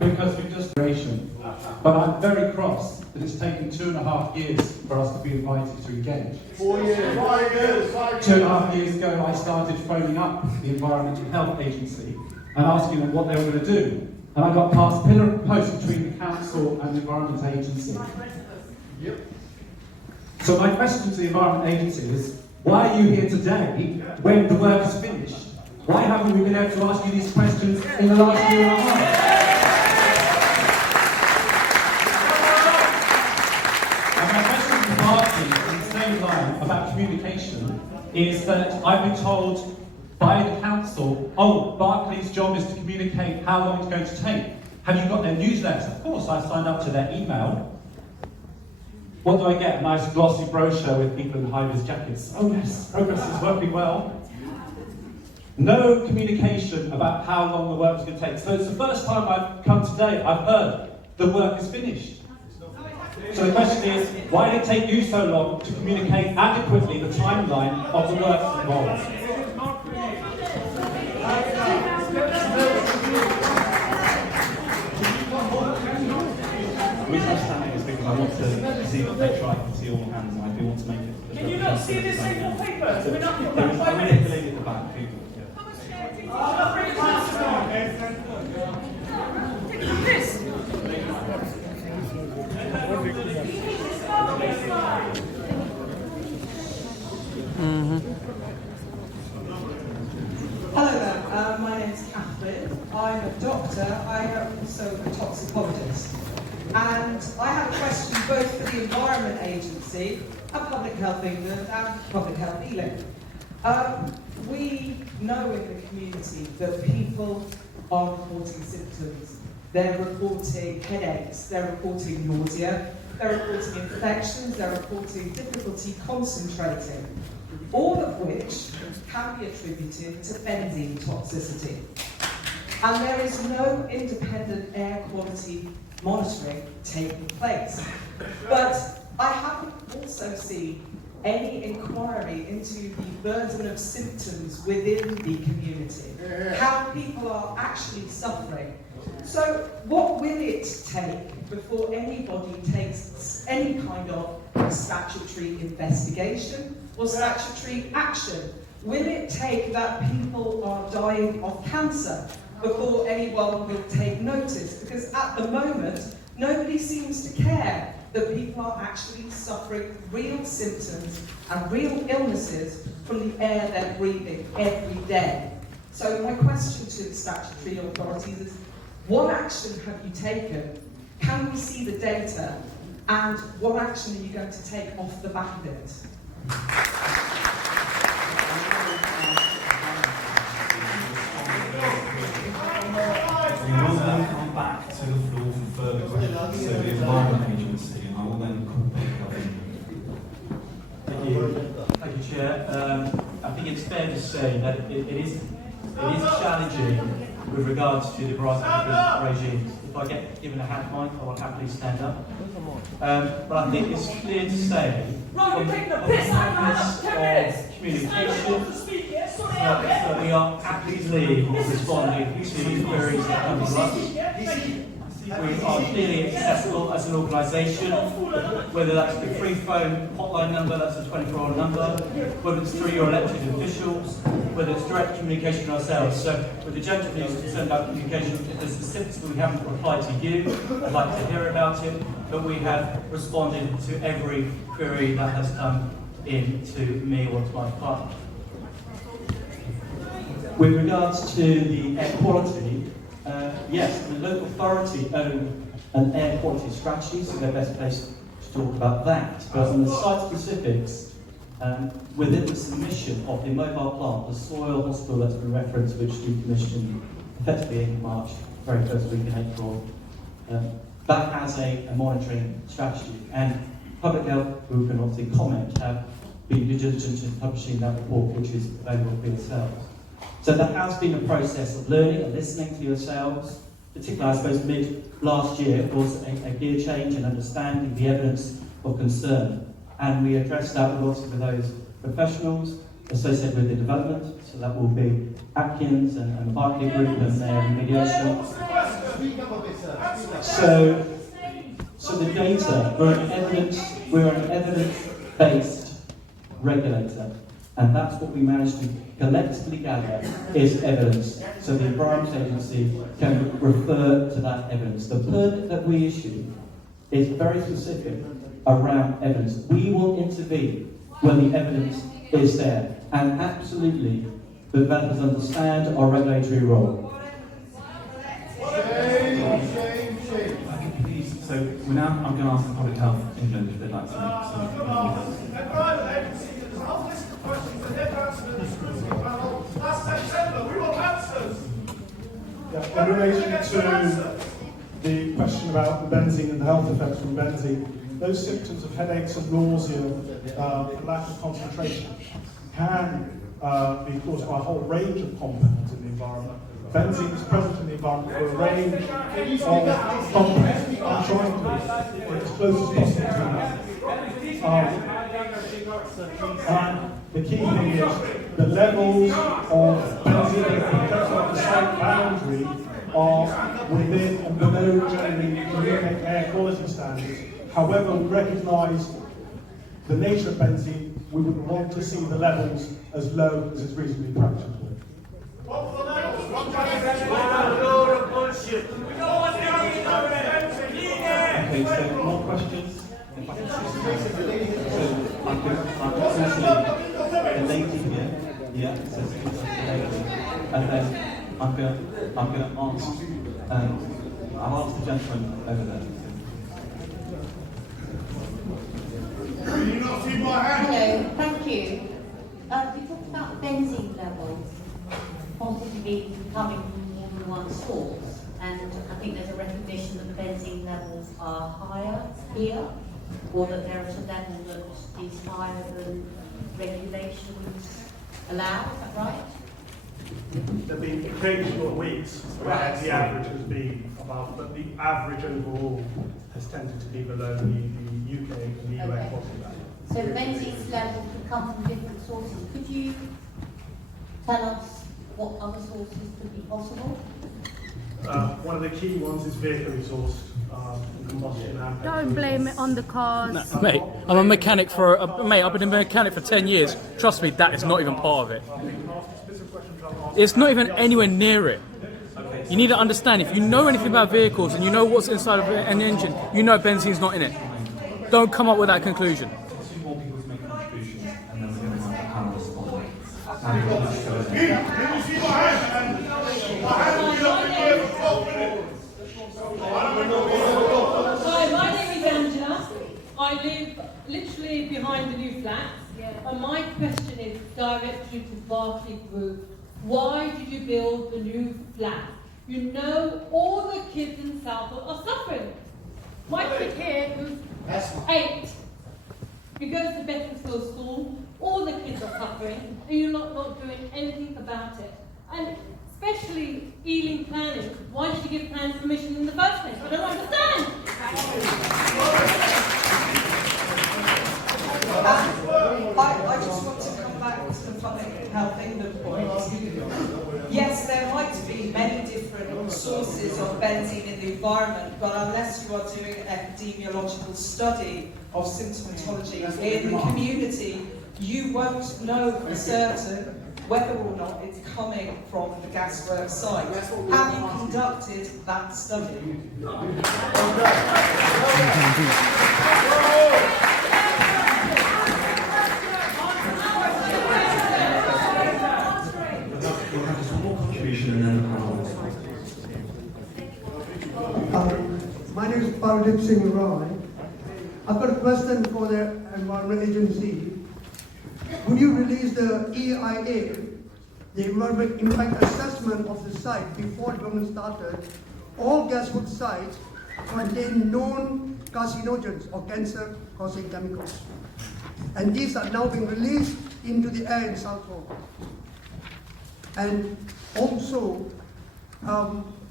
because we've just but I'm very cross that it's taken 2.5 years for us to be invited to engage. 4 years. 5 years. 2.5 years ago, I started phoning up the Environment and Health Agency and asking them what they were going to do. And I got past pillar and post between the council and the Environment Agency. Yep. So my question to the Environment Agency is, why are you here today when the work is finished? Why haven't we been able to ask you these questions in the last year and a half? And my question to Berkeley, in the same line, about communication, is that I've been told by the council council, oh, Berkeley's job is to communicate how long it's going to take. Have you got their newsletter? Of course, I signed up to their email. What do I get? A nice glossy brochure with people in high-vis jackets. Oh yes, progress is working well. No communication about how long the work is going to take. So it's the first time I've come today, I've heard the work is finished. So the question is, why did it take you so long to communicate adequately the timeline of the work involved? The reason I'm standing is because I want to see the picture, I can see all hands, and I do want to make it. Can you not see this single paper? We're not here There for is 5 a minutes. lady at the back, people. Hello there, my name is Catherine. I'm a doctor. I am also a toxicologist. And I have a question both for the Environment Agency and Public Health England and Public Health Ealing. We know in the community that people are reporting symptoms. They're reporting headaches, they're reporting nausea, they're reporting infections, they're reporting difficulty concentrating, all of which can be attributed to benzene toxicity. And there is no independent air quality monitoring taking place. But I haven't also seen any inquiry into the burden of symptoms within the community, how people are actually suffering. So what will it take before anybody takes any kind of statutory investigation or statutory action? Will it take that people are dying of cancer before anyone will take notice? Because at the moment, nobody seems to care that people are actually suffering real symptoms and real illnesses from the air they're breathing every day. So my question to the statutory authorities is, what action have you taken? Can we see the data? And what action are you going to take off the back of it? We will then come back to the floor for further questions. So the Environment Agency, and I will then call Public Health England. Thank you. Thank you, Chair. I think it's fair to say that it is challenging with regards to the variety of different regimes. If I get given a hand mic, I will happily stand up. But I think it's clear to say, from the purpose of communication, that we are actively responding to queries that come to us. We are clearly accessible as an organisation, whether that's the free phone hotline number, that's a 24-hour number, whether it's through your elected officials, whether it's direct communication ourselves. So with the gentleman who's concerned about communication, if there's specifics that we haven't replied to you, I'd like to hear about it, but we have responded to every query that has come in to me or to my department. With regards to the air quality, yes, the local authority own an air quality strategy, so they're best placed to talk about that. But on the site specifics, within the submission of the mobile plant, the soil hospital that's been referenced, which we commissioned effectively in March, very first week in April, that has a monitoring strategy. And Public Health, who can obviously comment, have been diligent in publishing that report, which is available for yourselves. So there has been a process of learning and listening to yourselves, particularly I suppose mid last year, there was a gear change in understanding the evidence of concern. And we addressed that with those professionals associated with the development, so that will be Atkins and the Berkeley Group and their remediation. So the data, we're an evidence-based regulator. And that's what we managed to collectively gather is evidence. So the Environment Agency can refer to that evidence. The permit that we issue is very specific around evidence. We will intervene when the evidence is there. And absolutely, the developers understand our regulatory role. So now I'm going to ask the Public Health England if they'd like to make some. last September. We want answers. Yeah, in relation to the question about the benzene and the health effects from benzene, those symptoms of headaches and nausea, lack of concentration, can be caused by a whole range of compounds in the environment. Benzene is present in the environment for a range of compounds. I'm trying to get as close as possible to that. And the key thing is the levels of benzene that are protected at the site boundary are within and below generally communicate air quality standards. However, we recognise the nature of benzene. We would want to see the levels as low as is reasonably practicable. Okay, so more questions? If I can so I'm the lady here, yeah, so it's the lady, and then I'm going to ask, I'll ask the gentleman over there. Can you not see my hand? Hello, thank you. You talked about benzene levels possibly coming from more than one source, and I think there's a recognition that the benzene levels are higher here, or that there is a level that is higher than regulations allow, is that right? There have been occasional weeks where the average has been above, but the average overall has tended to be below the UK and the US bottom value. So benzene levels could come from different sources. Could you tell us what other sources could be possible? One of the key ones is vehicle exhaust, combustion and Don't blame it on the cars. No, mate, I'm a mechanic mate, I've been a mechanic for 10 years. Trust me, that is not even part of it. It's not even anywhere near it. You need to understand, if you know anything about vehicles and you know what's inside of an engine, you know benzene's not in it. Don't come up with that conclusion. More people to make contributions, and then we're going to have a panel respond. Can you see my hand? My hand will be up in here for 12 minutes. Hi, my name is Angela. I live literally behind the new flats. And my question is directly to Berkeley Group. Why did you build the new flat? You know all the kids in Southall are suffering. My kid here, who's 8, he goes to Beaconsfield School, all the kids are suffering, and you're not doing anything about it. And especially Ealing planning. Why did you give planning permission in the first place? I don't understand. I just want to come back to the Public Health England point. Yes, there might be many different sources of benzene in the environment, but unless you are doing an epidemiological study of symptomatology in the community, you won't know for certain whether or not it's coming from the gasworks site. Have you conducted that study? My name is Pardeep Singh Roy. I've got a question for the Environment Agency. Would you release the EIA, the Environment Impact Assessment of the site, before development started? All gasworks sites contain known carcinogens or cancer-causing chemicals. And these are now being released into the air in Southall. And also,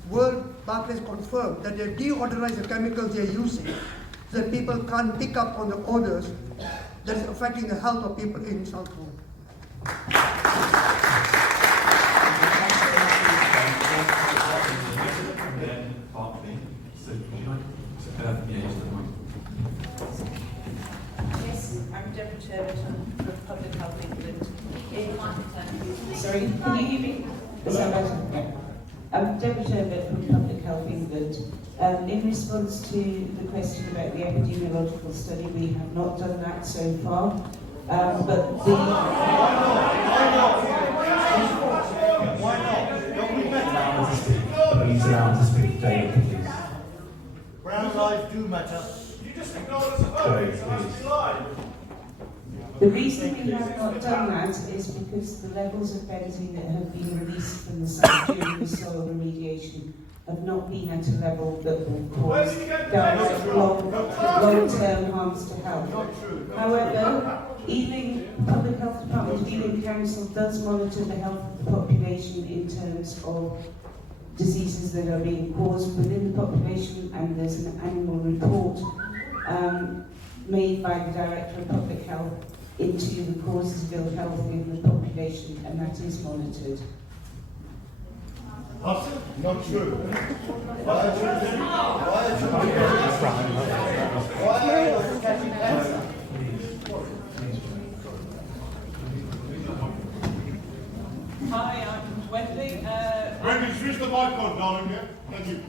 World Berkeley has confirmed that they deodorize the chemicals they're using so that people can't pick up on the odors that is affecting the health of people in Southall. Yes, I'm Deputy Chairman of Public Health England. Sorry, can you hear me? Is that better? I'm Deputy Chairman from Public Health England. In response to the question about the epidemiological study, we have not done that so far. But the... Why not? Don't we But he's allowed to speak daily, please. Brown lives do matter. You just ignored us above. It's a slide. The reason we have not done that is because the levels of benzene that have been released from the site during the soil remediation have not been at a level that will cause direct long-term harms to health. However, Ealing, Public Health Department of Ealing Council does monitor the health of the population in terms of diseases that are being caused within the population, and there's an annual report made by the Director of Public Health into the causes of ill health in the population, and that is monitored. Not true. Why are you catching cancer? Hi, I'm Wendy. Wendy, switch the mic on, darling, yeah? Thank you.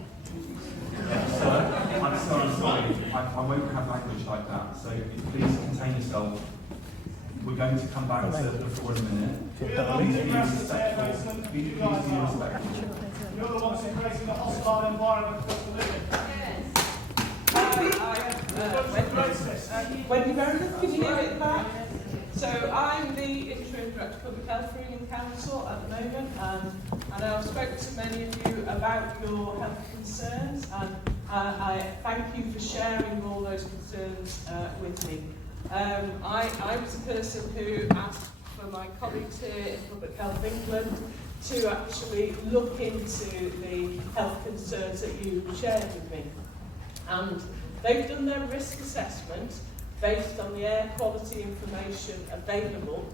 Sir, I'm sorry. I won't have language like that, so please contain yourself. We're going to come back to the floor in a minute. Please be respectful. Please be respectful. You're the ones who are creating a hostile environment for us to live in. Wendy Meredith, can you hear it back? So I'm the Interim Director of Public Health for Ealing Council at the moment, and I've spoken to many of you about your health concerns, and I thank you for sharing all those concerns with me. I was the person who asked for my colleagues here in Public Health England to actually look into the health concerns that you shared with me. And they've done their risk assessment based on the air quality information available,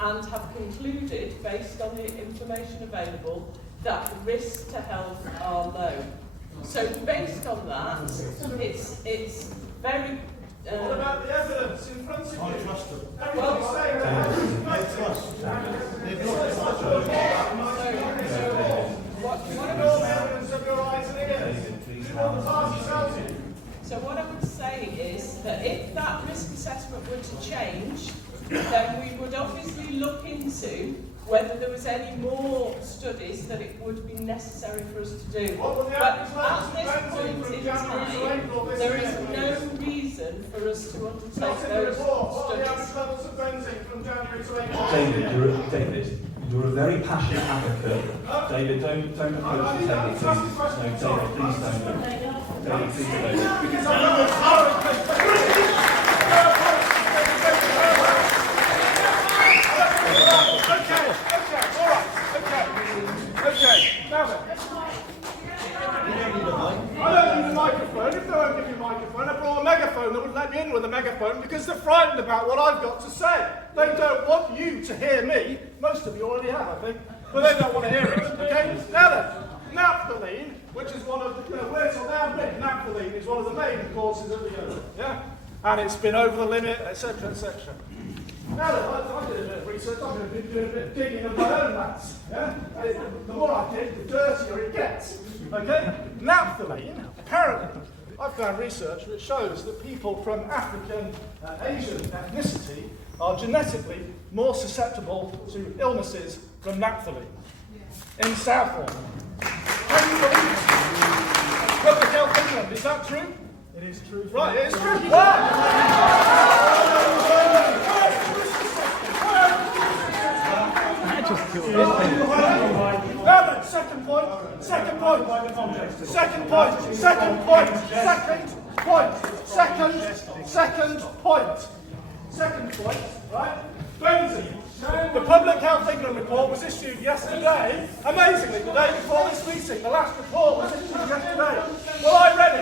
and have concluded, based on the information available, that the risks to health are low. So based on that, it's very... what about the evidence in front of you? I trust them. Well, so what I would say is that if that risk assessment were to change, then we would obviously look into whether there was any more studies that it would be necessary for us to do. But at this point in time, there is no reason for us to undertake those studies. David, you're a very passionate advocate. David, don't approach the table, please. No, David, please don't. David, please don't. Okay, now then. I don't need a microphone. If they won't give me a microphone, I brought a megaphone that would let me in with a megaphone because they're frightened about what I've got to say. They don't want you to hear me. Most of you already have, I think. But they don't want to hear it, okay? Now then, naphthalene, which is one of the, where's on our bit? Naphthalene is one of the main causes of the odor, yeah? And it's been over the limit, etc., etc. Now then, I did a bit of research, I'm going to be doing a bit of digging of my own maths, yeah? The more I dig, the dirtier it gets, okay? Naphthalene, apparently, I've found research which shows that people from African and Asian ethnicity are genetically more susceptible to illnesses from naphthalene. In Southall. Can you believe it? Public Health England, is that true? It is true. Right, it is true. Now then, second point. Second point, right? Benzene. The Public Health England report was issued yesterday. Amazingly, the day before this meeting, the last report was issued yesterday. Well, I read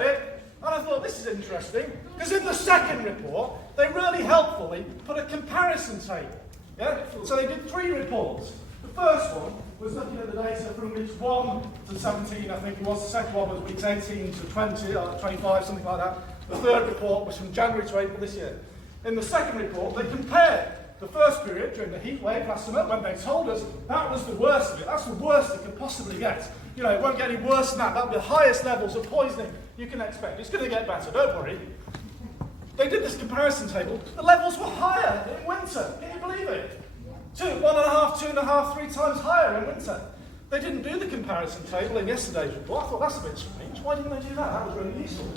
it, and I thought this is interesting, because in the second report, they really helpfully put a comparison table. Yeah? So they did 3 reports. The first one was looking at the data from weeks 1 to 17, I think it was. The second one was weeks 18 to 20, or 25, something like that. The third report was from January to April this year. In the second report, they compared the first period during the heat wave last summer, when they told us that was the worst of it. That's the worst it could possibly get. You know, it won't get any worse than that. That'll be the highest levels of poisoning you can expect. It's going to get better, don't worry. They did this comparison table. The levels were higher in winter. Can you believe it? 1.5, 2.5, 3 times higher in winter. They didn't do the comparison table in yesterday's report. I thought, that's a bit strange. Why didn't they do that? That was really useful.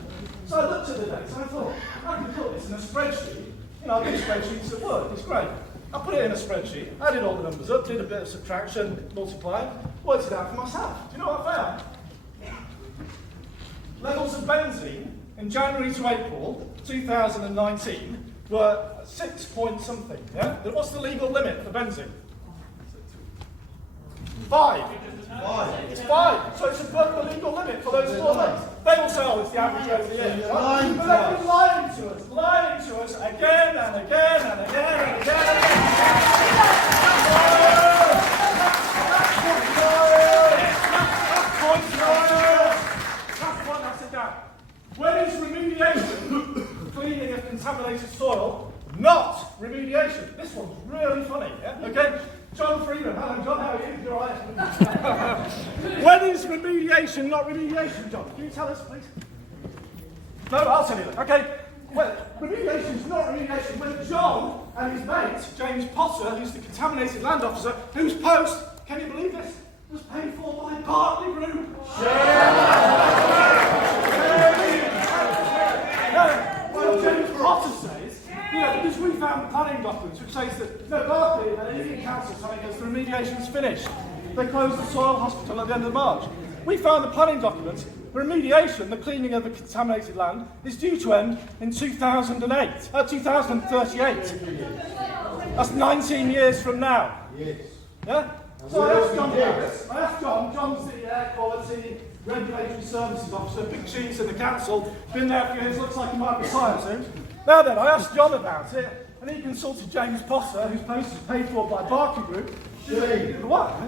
So I looked at the data and I thought, I can put this in a spreadsheet I do spreadsheets at work, it's great. I put it in a spreadsheet, added all the numbers up, did a bit of subtraction, multiplying, worked it out for myself. Do you know what I found? Levels of benzene in January to April 2019 were 6 point something. Yeah? What's the legal limit for benzene? 5. It's 5. So it's above the legal limit for those 4 months. They will say, oh, it's the average over the year. But they've been lying to us again and again and again and again and again. When is remediation cleaning of contaminated soil not remediation? This one's really funny, yeah? Okay? John Freeman, hello John, how are you? You're all right. When is remediation not remediation, John? Can you tell us, please? No, I'll tell you that. Okay. Well, remediation is not remediation when John and his mate, James Potter, who's the contaminated land officer, whose post, can you believe this, was paid for by Berkeley Group. Well, James Potter says, because we found planning documents which says that, no, Berkeley and Ealing Council telling us the remediation's finished. They closed the soil hospital at the end of March. We found the planning documents. The remediation, the cleaning of the contaminated land, is due to end in 2038. That's 19 years from now. Yes. Yeah? So I asked John about this. I asked John. John's the Air Quality Regulatory Services Officer, big cheese in the council, been there for years, looks like he might retire soon. Now then, I asked John about it, and he consulted James Potter, whose post is paid for by Berkeley Group. What?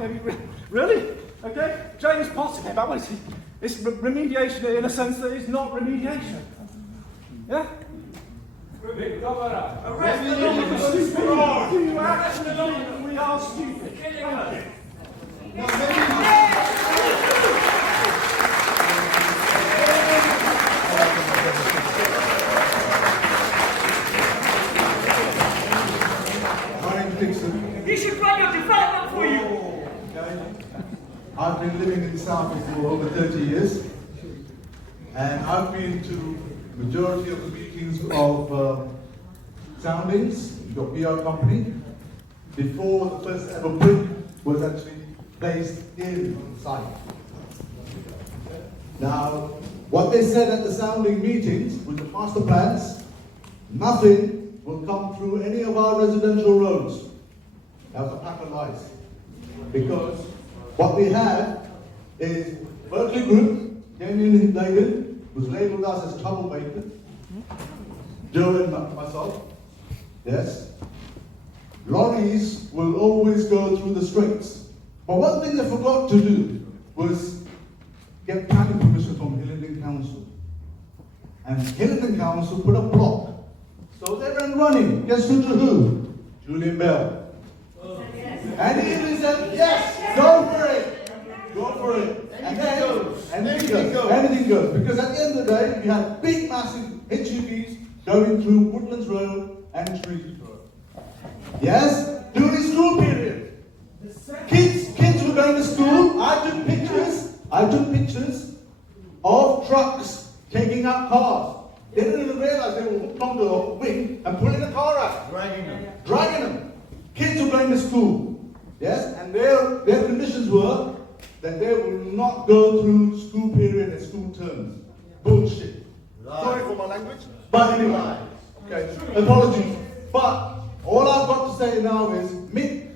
Really? Okay? James Potter came back, what is he? It's remediation in a sense that it's not remediation. Yeah? Do you actually think that we are stupid? You should run your development for you. I've been living in Southall for over 30 years, and I've been to majority of the meetings of soundings, your PR company, before the first ever brick was actually placed in the site. Now, what they said at the sounding meetings with the master plans, nothing will come through any of our residential roads. That was a pack of lies. Because what we have is Berkeley Group, Damien Dagan, who's labelled us as troublemakers, Joe and myself, yes. Lorries will always go through the straits. But one thing they forgot to do was get planning permission from Hillingdon Council. And Hillingdon Council put a block. So they ran running. Guess who to who? Julian Bell. And he even said, yes, go for it. Go for it. And then, anything goes. Because at the end of the day, you have big, massive HUVs going through Woodlands Road and Trees Road. Yes? During school period. Kids were going to school. I took pictures of trucks taking out cars. They didn't even realize they were hooked onto a wing and pulling the car out. Dragging them. Kids were going to school. Yes? And their conditions were that they will not go through school period and school terms. Bullshit. Sorry for my language. But anyway. Okay. Apologies. But all I've got to say now is Mick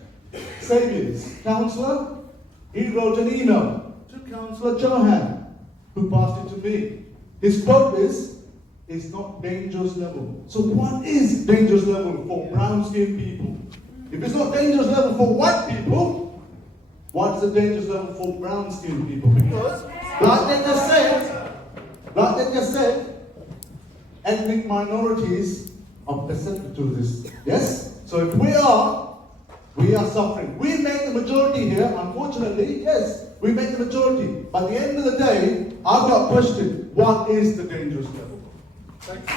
Saviours, councillor, he wrote an email to Councillor Johan, who passed it to me. His quote is, it's not dangerous level. So what is dangerous level for brown-skinned people? If it's not dangerous level for white people, what's the dangerous level for brown-skinned people? Because, like they just said, ethnic minorities are perceptive to this. Yes? So if we are suffering. We make the majority here, unfortunately, yes, we make the majority. But at the end of the day, I've got a question. What is the dangerous level? Thank you.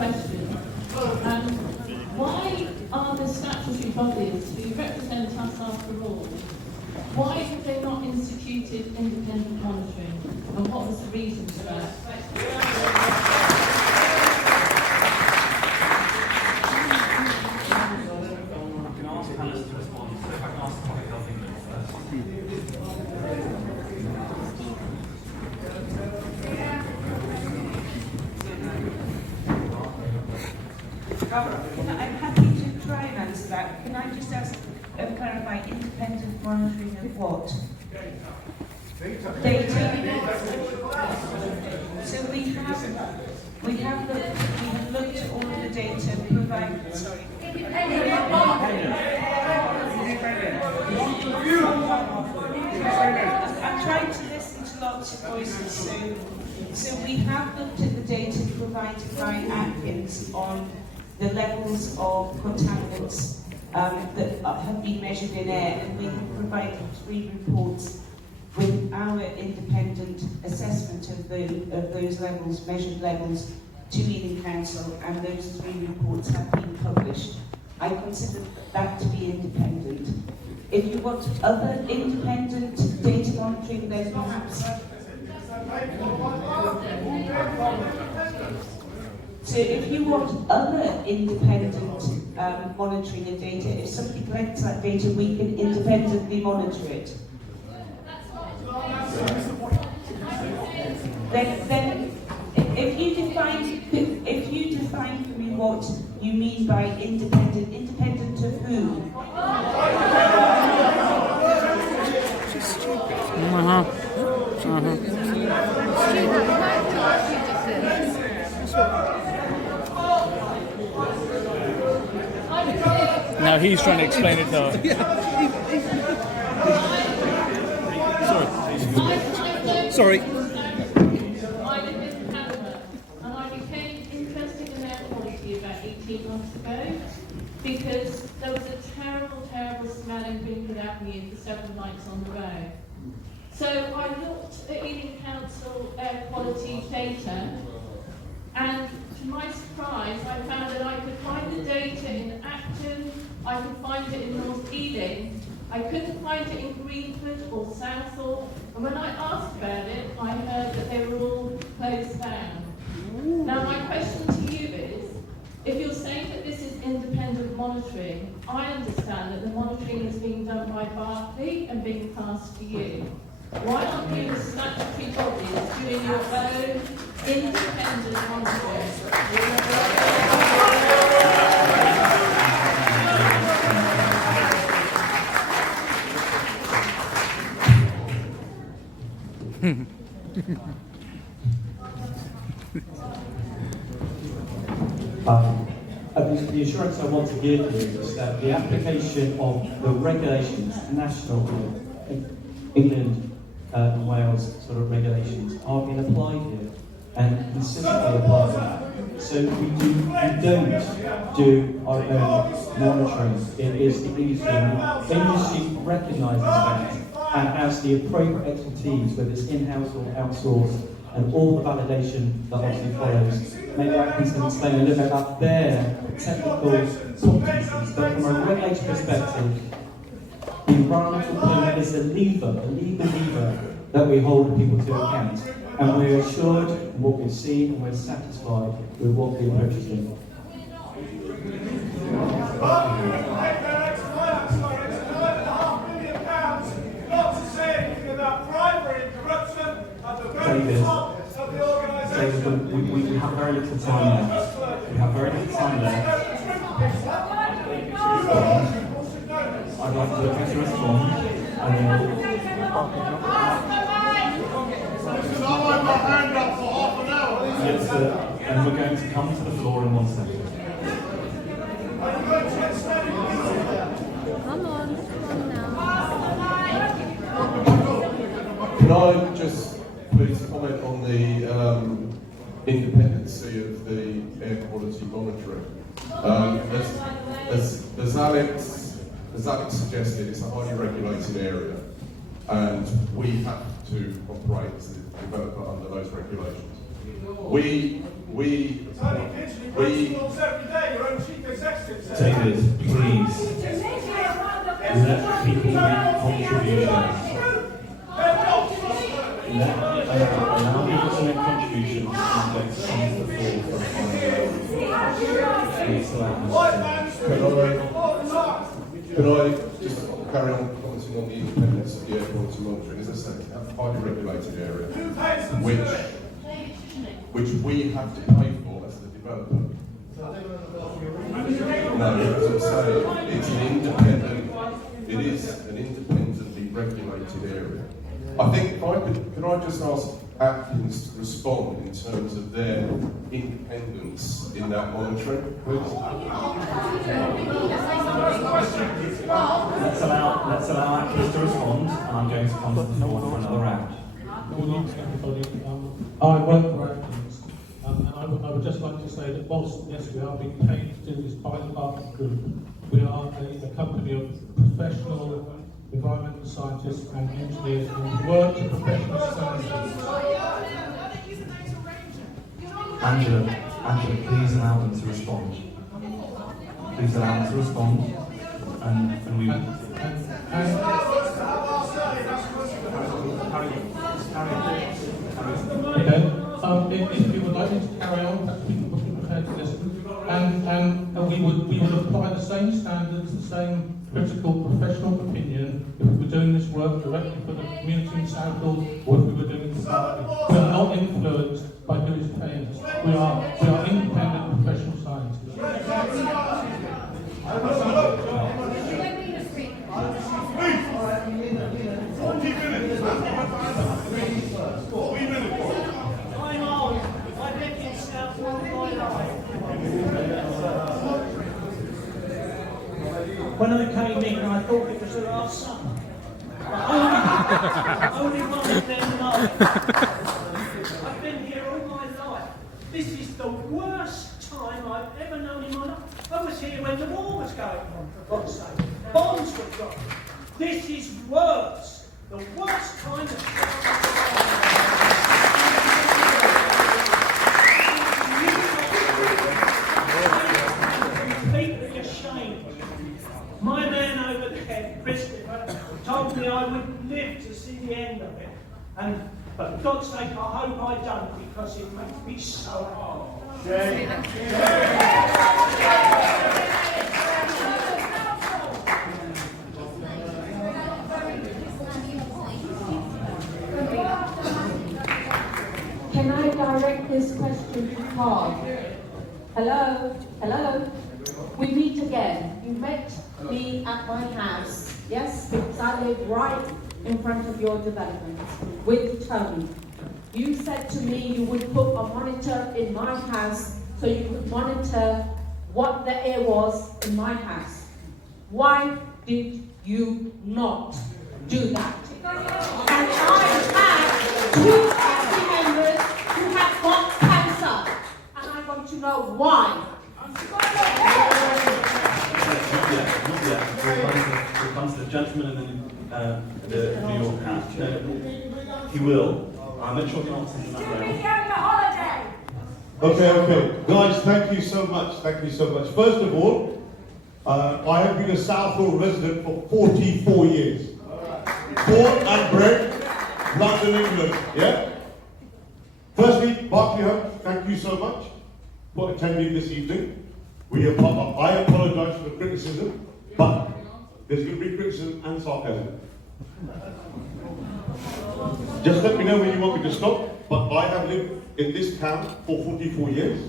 question. Why are the statutory bodies who represent us after all, why have they not instituted independent monitoring? And what was the reason for that? I'm happy to try and answer that. Can I just ask, clarify, independent monitoring of what? Data. So we have looked at all of the data provided. Sorry. I'm trying to listen to lots of voices. So we have looked at the data provided by Atkins on the levels of contaminants that have been measured in air, and we have provided 3 reports with our independent assessment of those levels, measured levels, to Ealing Council, and those 3 reports have been published. I consider that to be independent. If you want other independent data monitoring, there's perhaps... So if you want other independent monitoring of data, if somebody collects that data, we can independently monitor it. Then if you define for me what you mean by independent of whom? Now he's trying to explain it to her. Sorry. I live in Canada, and I became interested in air quality about 18 months ago because there was a terrible, terrible smell impinged at me for several nights on the road. So I looked at Ealing Council air quality data, and to my surprise, I found that I could find the data in Acton, I could find it in North Ealing, I couldn't find it in Greenford or Southall, and when I asked about it, I heard that they were all closed down. Now my question to you is, if you're saying that this is independent monitoring, I understand that the monitoring is being done by Berkeley and being passed to you. Why aren't you as statutory bodies doing your own independent monitoring? The assurance I want to give you is that the application of the regulations, national England and Wales sort of regulations, are being applied here and consistently applied. So we don't do our own monitoring. It is the industry. The industry recognises that and has the appropriate expertise, whether it's in-house or outsourced, and all the validation that obviously follows. Maybe I can explain a little bit about their technical competencies, but from a regulatory perspective, the environmental permit is a legal lever that we hold people to account, and we're assured of what we've seen and we're satisfied with what we're purchasing. David, we have very little time left. We have very little time left. I'd like to respond. Yes, sir. And we're going to come to the floor in 1 second. Come on now. Can I just please comment on the independency of the air quality monitoring? As Alex suggested, it's a highly regulated area, and we have to operate as a developer under those regulations. David, please, let people make contributions. Allow people to make contributions and don't come to the floor for a final Could I just carry on commenting on the independence of the air quality monitoring? As I said, we have a highly regulated area, which we have to pay for as the developer. No, as I'm saying, it's an independent, it is an independently regulated area. I think if I could I just ask Atkins to respond in terms of their independence in that monitoring, please? Let's allow Atkins to respond, and I'm going to come to the floor for another round. Good evening, everybody. I work for Atkins, and I would just like to say that whilst, yes, we are being paid to do this by the Berkeley Group, we are a company of professional environmental scientists and engineers who work to professional standards. Angela, please allow them to respond. Please allow them to respond, and we will. Okay. If you would like me to carry on, perhaps people would be prepared to listen. And we would apply the same standards, the same critical professional opinion if we were doing this work directly for the community in Southall or if we were doing it for Berkeley. We are not influenced by who is paying us. We are independent professional scientists. When I came in, I thought it was the last summer. But only one of them nights. I've been here all my life. This is the worst time I've ever known in my life. I was here when the war was going on, for God's sake. Bombs were dropping. This is worse. The worst kind of completely ashamed. My man over there, Christopher, told me I would live to see the end of it. And for God's sake, I hope I don't, because it makes me so hard. Can I direct this question to Carl? Hello? We meet again. You met me at my house, yes? Because I live right in front of your development with Tony. You said to me you would put a monitor in my house so you could monitor what the air was in my house. Why did you not do that? And I had 2 family members who have got cancer, and I want to know why. We'll come to the gentleman in the New York hat. He will. I'm not sure the answer to that round. Okay. Guys, thank you so much. First of all, I have been a Southall resident for 44 years. Born and bred, London, England. Yeah? Firstly, Berkeley Group, thank you so much for attending this evening. I apologise for the criticism, but there's going to be criticism and sarcasm. Just let me know when you want me to stop, but I have lived in this town for 44 years.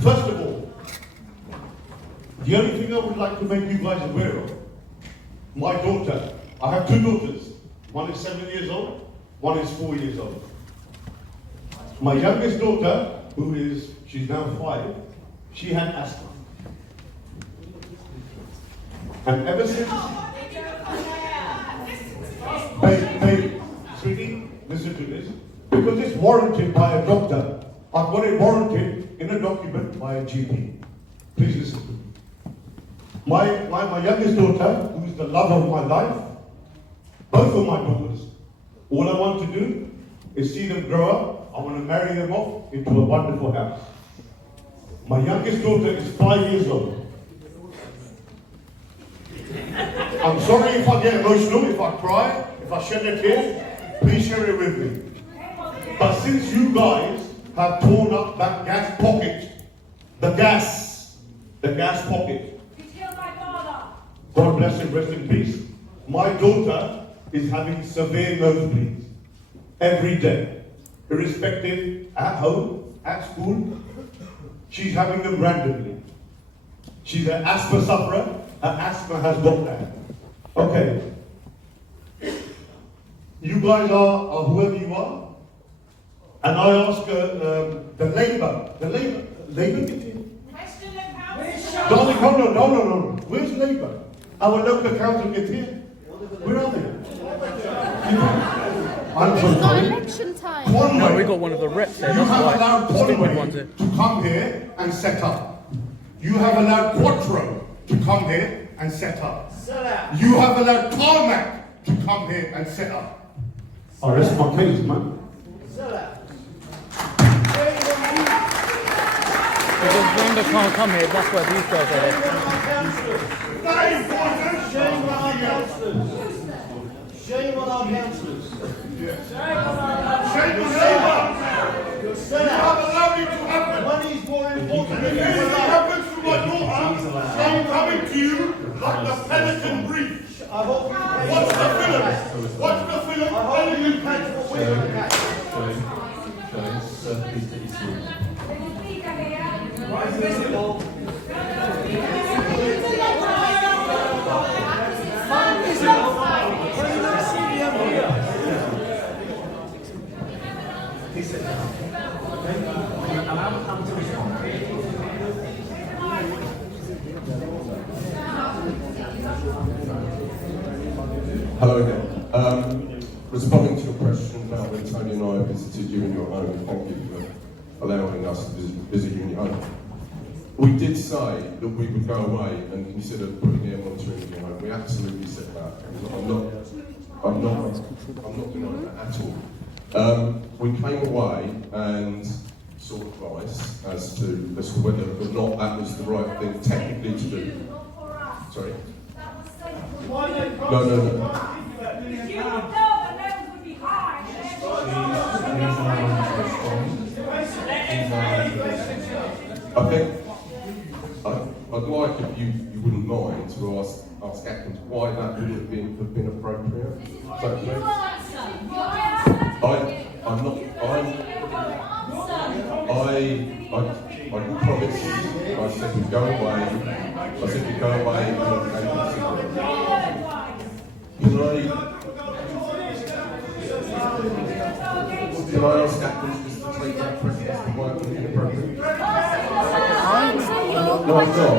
First of all, the only thing I would like to make you guys aware of, my daughter, I have 2 daughters. One is 7 years old, one is 4 years old. My youngest daughter, she's now 5, she had asthma. And ever since, babe, sweetie, listen to this. Because it's warranted by a doctor, I've got it warranted in a document by a GP. Please listen to me. My youngest daughter, who is the love of my life, both of my daughters, all I want to do is see them grow up. I want to marry them off into a wonderful house. My youngest daughter is 5 years old. I'm sorry if I get emotional, if I cry, if I shed a tear, please share it with me. But since you guys have torn up that gas pocket, the gas pocket, God bless him, rest in peace. My daughter is having severe nosebleeds every day, irrespective, at home, at school. She's having them randomly. She's an asthma sufferer. Her asthma has got that. Okay. You guys are whoever you are. And I ask the Labour get here? Darling, no. Where's Labour? Our local council get here? Where are they? I'm so sorry. Election time. No, we got one of the reps there. You That's have why. allowed Conway to come here and set up. You have allowed Quattro to come here and set up. You have allowed Tarmac to come here and set up. I rest my case, man. Because Brenda can't come here, that's why these guys are here. Shame on our councillors. Shame on our councillors. Shame on Labour. You're set You have out. allowed it to happen. Money's more important than If your anything life. happens to my daughter, I'm coming to you like the Pelican Brief. I hope you pay Watch for the it. film. Watch the film. I hope you pay for what we're going to pay. Please take your seat. Right, visible. Please sit down. Okay? Allow the panel to respond. Hello again. Responding to your question about when Tony and I visited you in your home, thank you for allowing us to visit you in your home. We did say that we would go away and consider putting air monitoring in your home. We absolutely said that. I'm not denying that at all. We came away and sought advice as to whether or not that was the right thing technically to do. Sorry? No. I think I'd like if you wouldn't mind to ask Atkins why that would have been appropriate. I promise you, I said we'd go away. I said we'd go away and Can I ask Atkins just to take that precedence for why it would be inappropriate? No,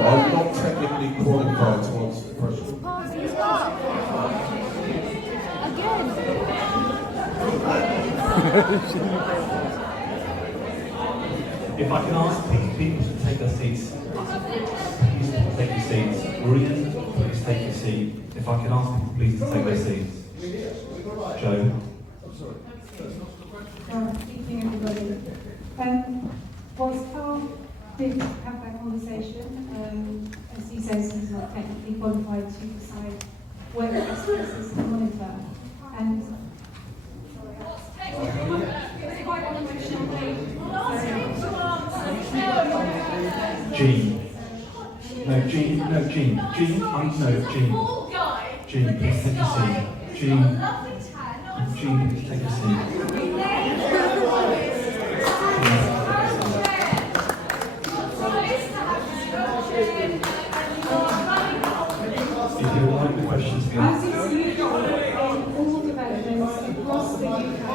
I'm not technically qualified to answer the question. If I can ask people to take their seats, please take your seats. Maureen, please take your seat. If I can ask people please to take their seats. Joe. Thank you, everybody. Was Carl did have that conversation? As he says, he's not technically qualified to decide whether asbestos is to monitor. And Jean. No, Jean, please take your seat. Jean, please take your seat. If you would like the questions to be as is usual in all developments across the UK,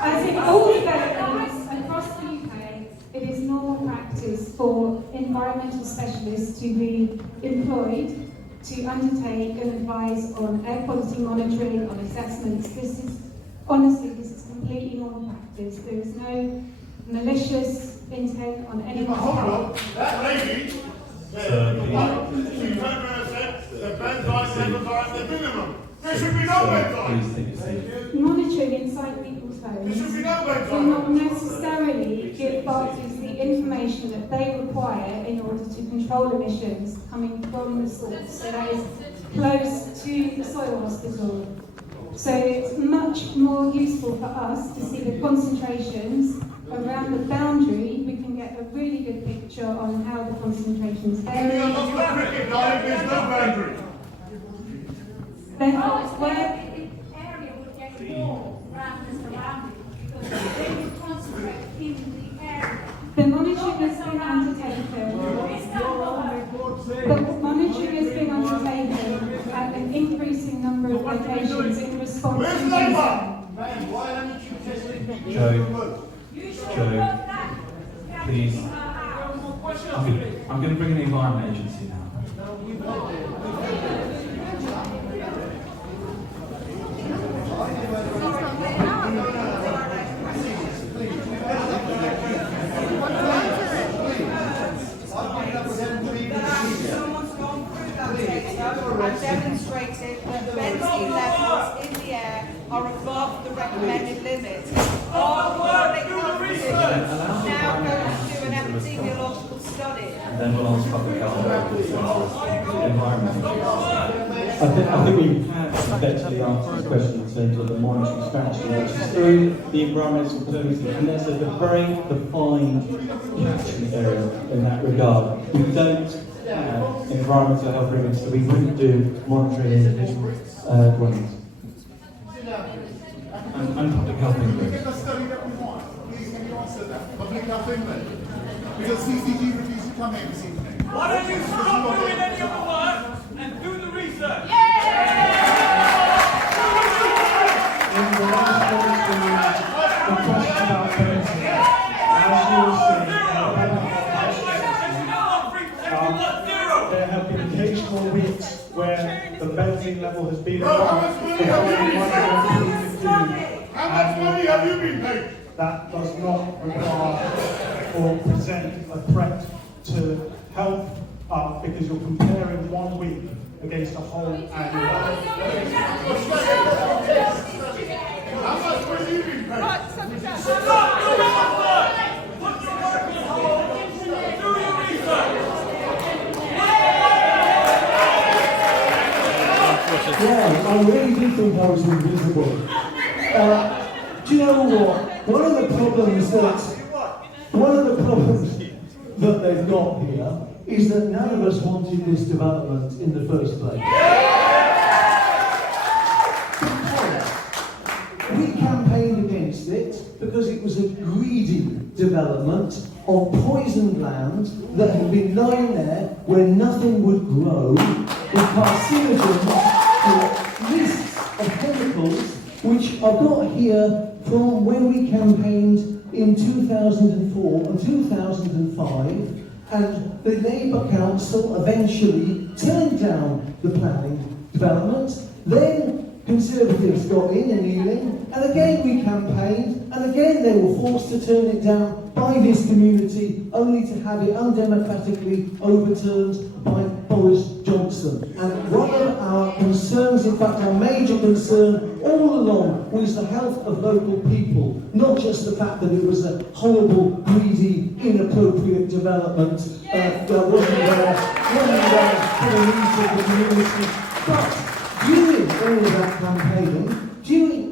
as in all developments across the UK, it is normal practice for environmental specialists to be employed to undertake and advise on air quality monitoring, on assessments. This is completely normal practice. There is no malicious intent on any Hold on, that lady, she turned around and said, the benzoin levels are at the minimum. There should be no benzoin. Please take your seat. Monitoring inside people's homes There should be no will benzoin. not necessarily give Berkeley's the information that they require in order to control emissions coming from the source. So that is close to the soil hospital. So it's much more useful for us to see the concentrations around the boundary. We can get a really good picture on how the concentrations vary. There's no boundary. Therefore, where The area would get more around the surroundings because they would concentrate in the area. the monitoring has been undertaken, the monitoring has been undertaken at an increasing number of locations in response to Joe, please. I'm going to bring in the Environment Agency now. And demonstrated that the benzene levels in the air are above the recommended limit. Our public health division now goes to do an epidemiological study. And then we'll ask public health environment. I think we have effectively answered this question in terms of the monitoring strategy, which is through the environmental community, and there's a very defined catchment area in that regard. We don't have environmental health remits, so we wouldn't do monitoring individual dwellings. And public health We get the study that we want. Please, can you answer that? Public health England. Because CCG reviews to come in this evening. Why don't you stop doing any other work and do the research? In the last the question about benzene, as you will see, there have been occasional weeks where the benzene level has been above the How much money have you been paid? That does not require or present a threat to health because you're comparing 1 week against a whole annual. How much money you been paid? Stop doing your work! Put your work on hold! Do your research! Yeah, I really do think I was invisible. Do you know what? One of the problems that they've got here is that none of us wanted this development in the first place. We campaigned against it because it was a greedy development on poisoned land that had been lying there where nothing would grow, with carcinogens or risks of chemicals, which I've got here from when we campaigned in 2004 and 2005, and the Labour Council eventually turned down the planning development. Then Conservatives got in Ealing, and again we campaigned, and again they were forced to turn it down by this community, only to have it undemocratically overturned by Boris Johnson. And one of our concerns, in fact our major concern all along, was the health of local people, not just the fact that it was a horrible, greedy, inappropriate development that wasn't there for the needs of the community. But during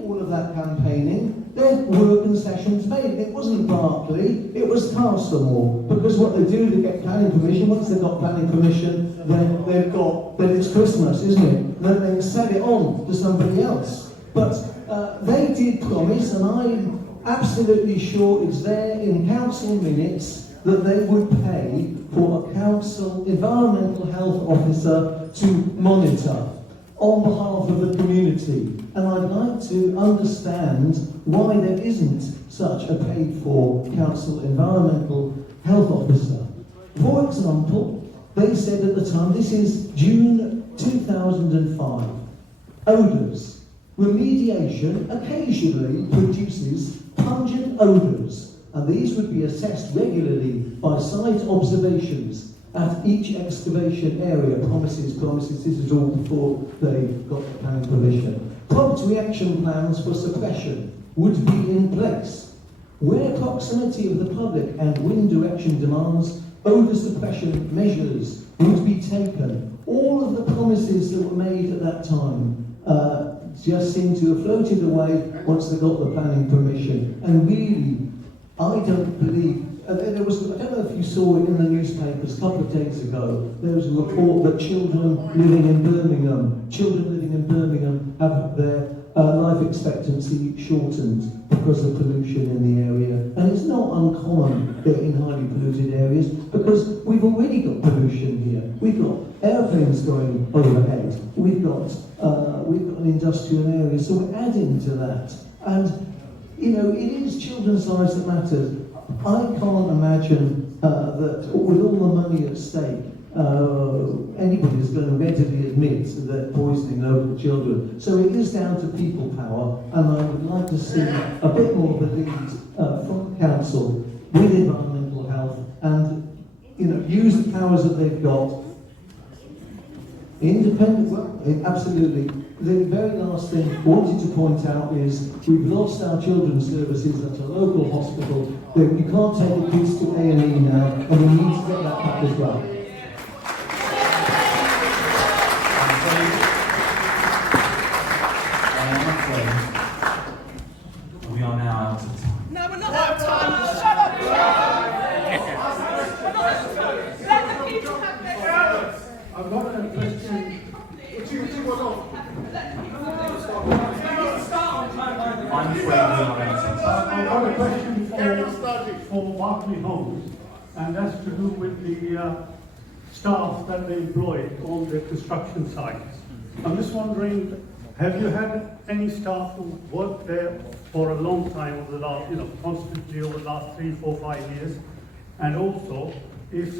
all of that campaigning, there were concessions made. It wasn't Berkeley, it was Castlemore. Because what they do, they get planning permission. Once they've got planning permission, then it's Christmas, isn't it? Then they sell it on to somebody else. But they did promise, and I'm absolutely sure it's there in council minutes, that they would pay for a council environmental health officer to monitor on behalf of the community. And I'd like to understand why there isn't such a paid-for council environmental health officer. For example, they said at the time, this is June 2005, odours. Remediation occasionally produces pungent odours, and these would be assessed regularly by site observations. at each excavation area. Promises, this is all before they got the planning permission. Prompt reaction plans for suppression would be in place. Where proximity of the public and wind direction demands, odour suppression measures would be taken. All of the promises that were made at that time just seem to have floated away once they got the planning permission. And really, I don't believe, there was, I don't know if you saw it in the newspapers a couple of days ago, there was a report that children living in Birmingham have their life expectancy shortened because of pollution in the area. And it's not uncommon in highly polluted areas because we've already got pollution here. We've got airplanes going overhead. We've got an industrial area, so we're adding to that. And you know, it is children's lives that matter. I can't imagine that with all the money at stake, anybody is going to readily admit that poisoning local children. So it is down to people power, and I would like to see a bit more of a lead from the council with environmental health, and you know, use the powers that they've got. Independent, well, absolutely. The very last thing I wanted to point out is we've lost our children's services at a local hospital. You can't take the kids to A&E now, and we need to get that back as well. We are now out of time. No, we're not out of time. Shut up, let the people have their say. I've got a question. I'm afraid we are out of time. I've got a question for Berkeley Homes, and that's to do with the staff that they employ on the construction sites. I'm just wondering, have you had any staff who worked there for a long time over the last, constantly over the last 3, 4, 5 years? And also, if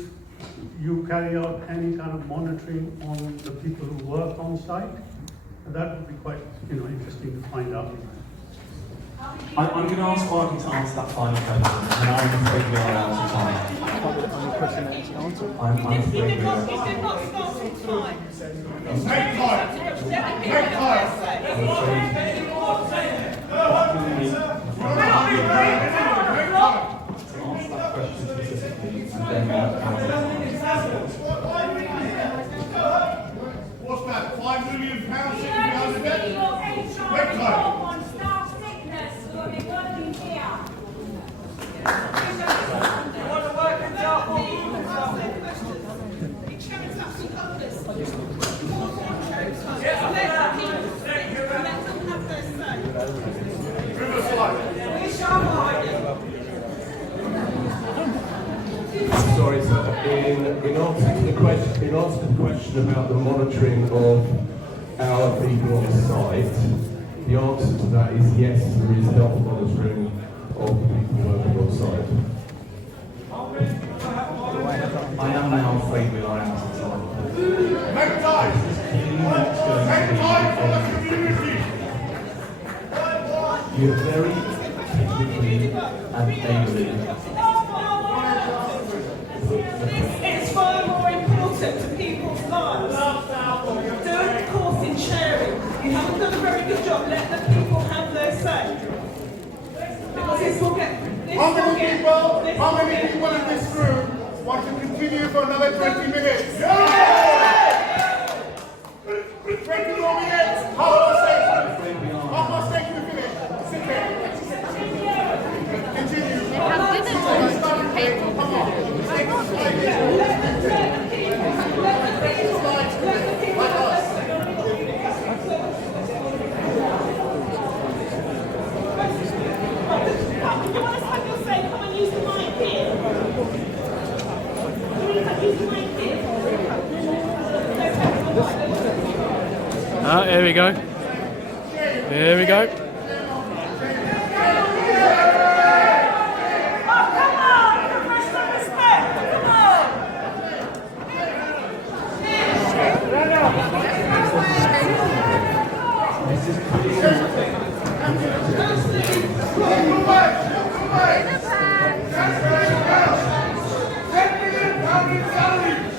you carry out any kind of monitoring on the people who work on site, that would be quite, interesting to find out. I'm going to ask Barkley to answer that final question, and I'm afraid we are out of time. I'm afraid we are out of time. If not start on time. Take What's that? £5 million sitting behind the desk? Take time. Sorry, sir. In answer to the question about the monitoring of our people on site, the answer to that is yes, there is health monitoring of the people working on site. I am now afraid we are out of time. Make time! Take time for the community! You're very technically and ably. It's far more important to people's lives. Do a course in sharing. You haven't done a very good job. Let the people have their say. Because this will get... How many people in this room want to continue for another 20 minutes? Yeah! 20 more minutes! Half past 8 we finish. Sit there. Continue. Come on. Here we go. Here we go. £10 million salary!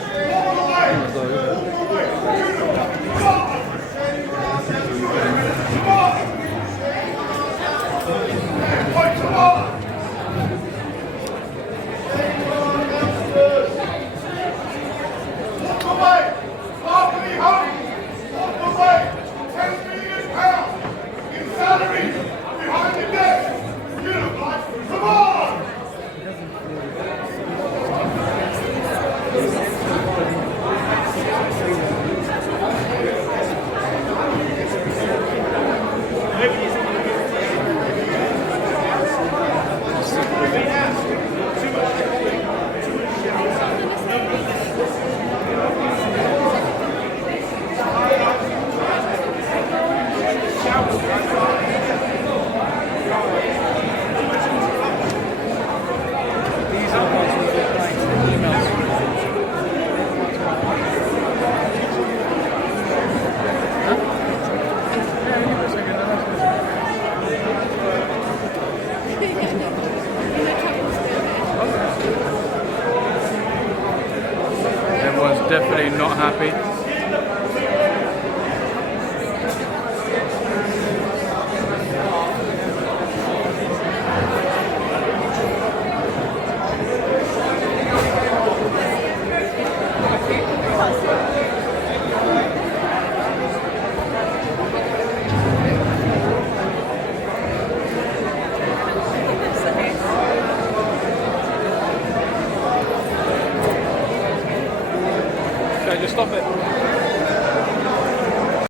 Okay, just stop it.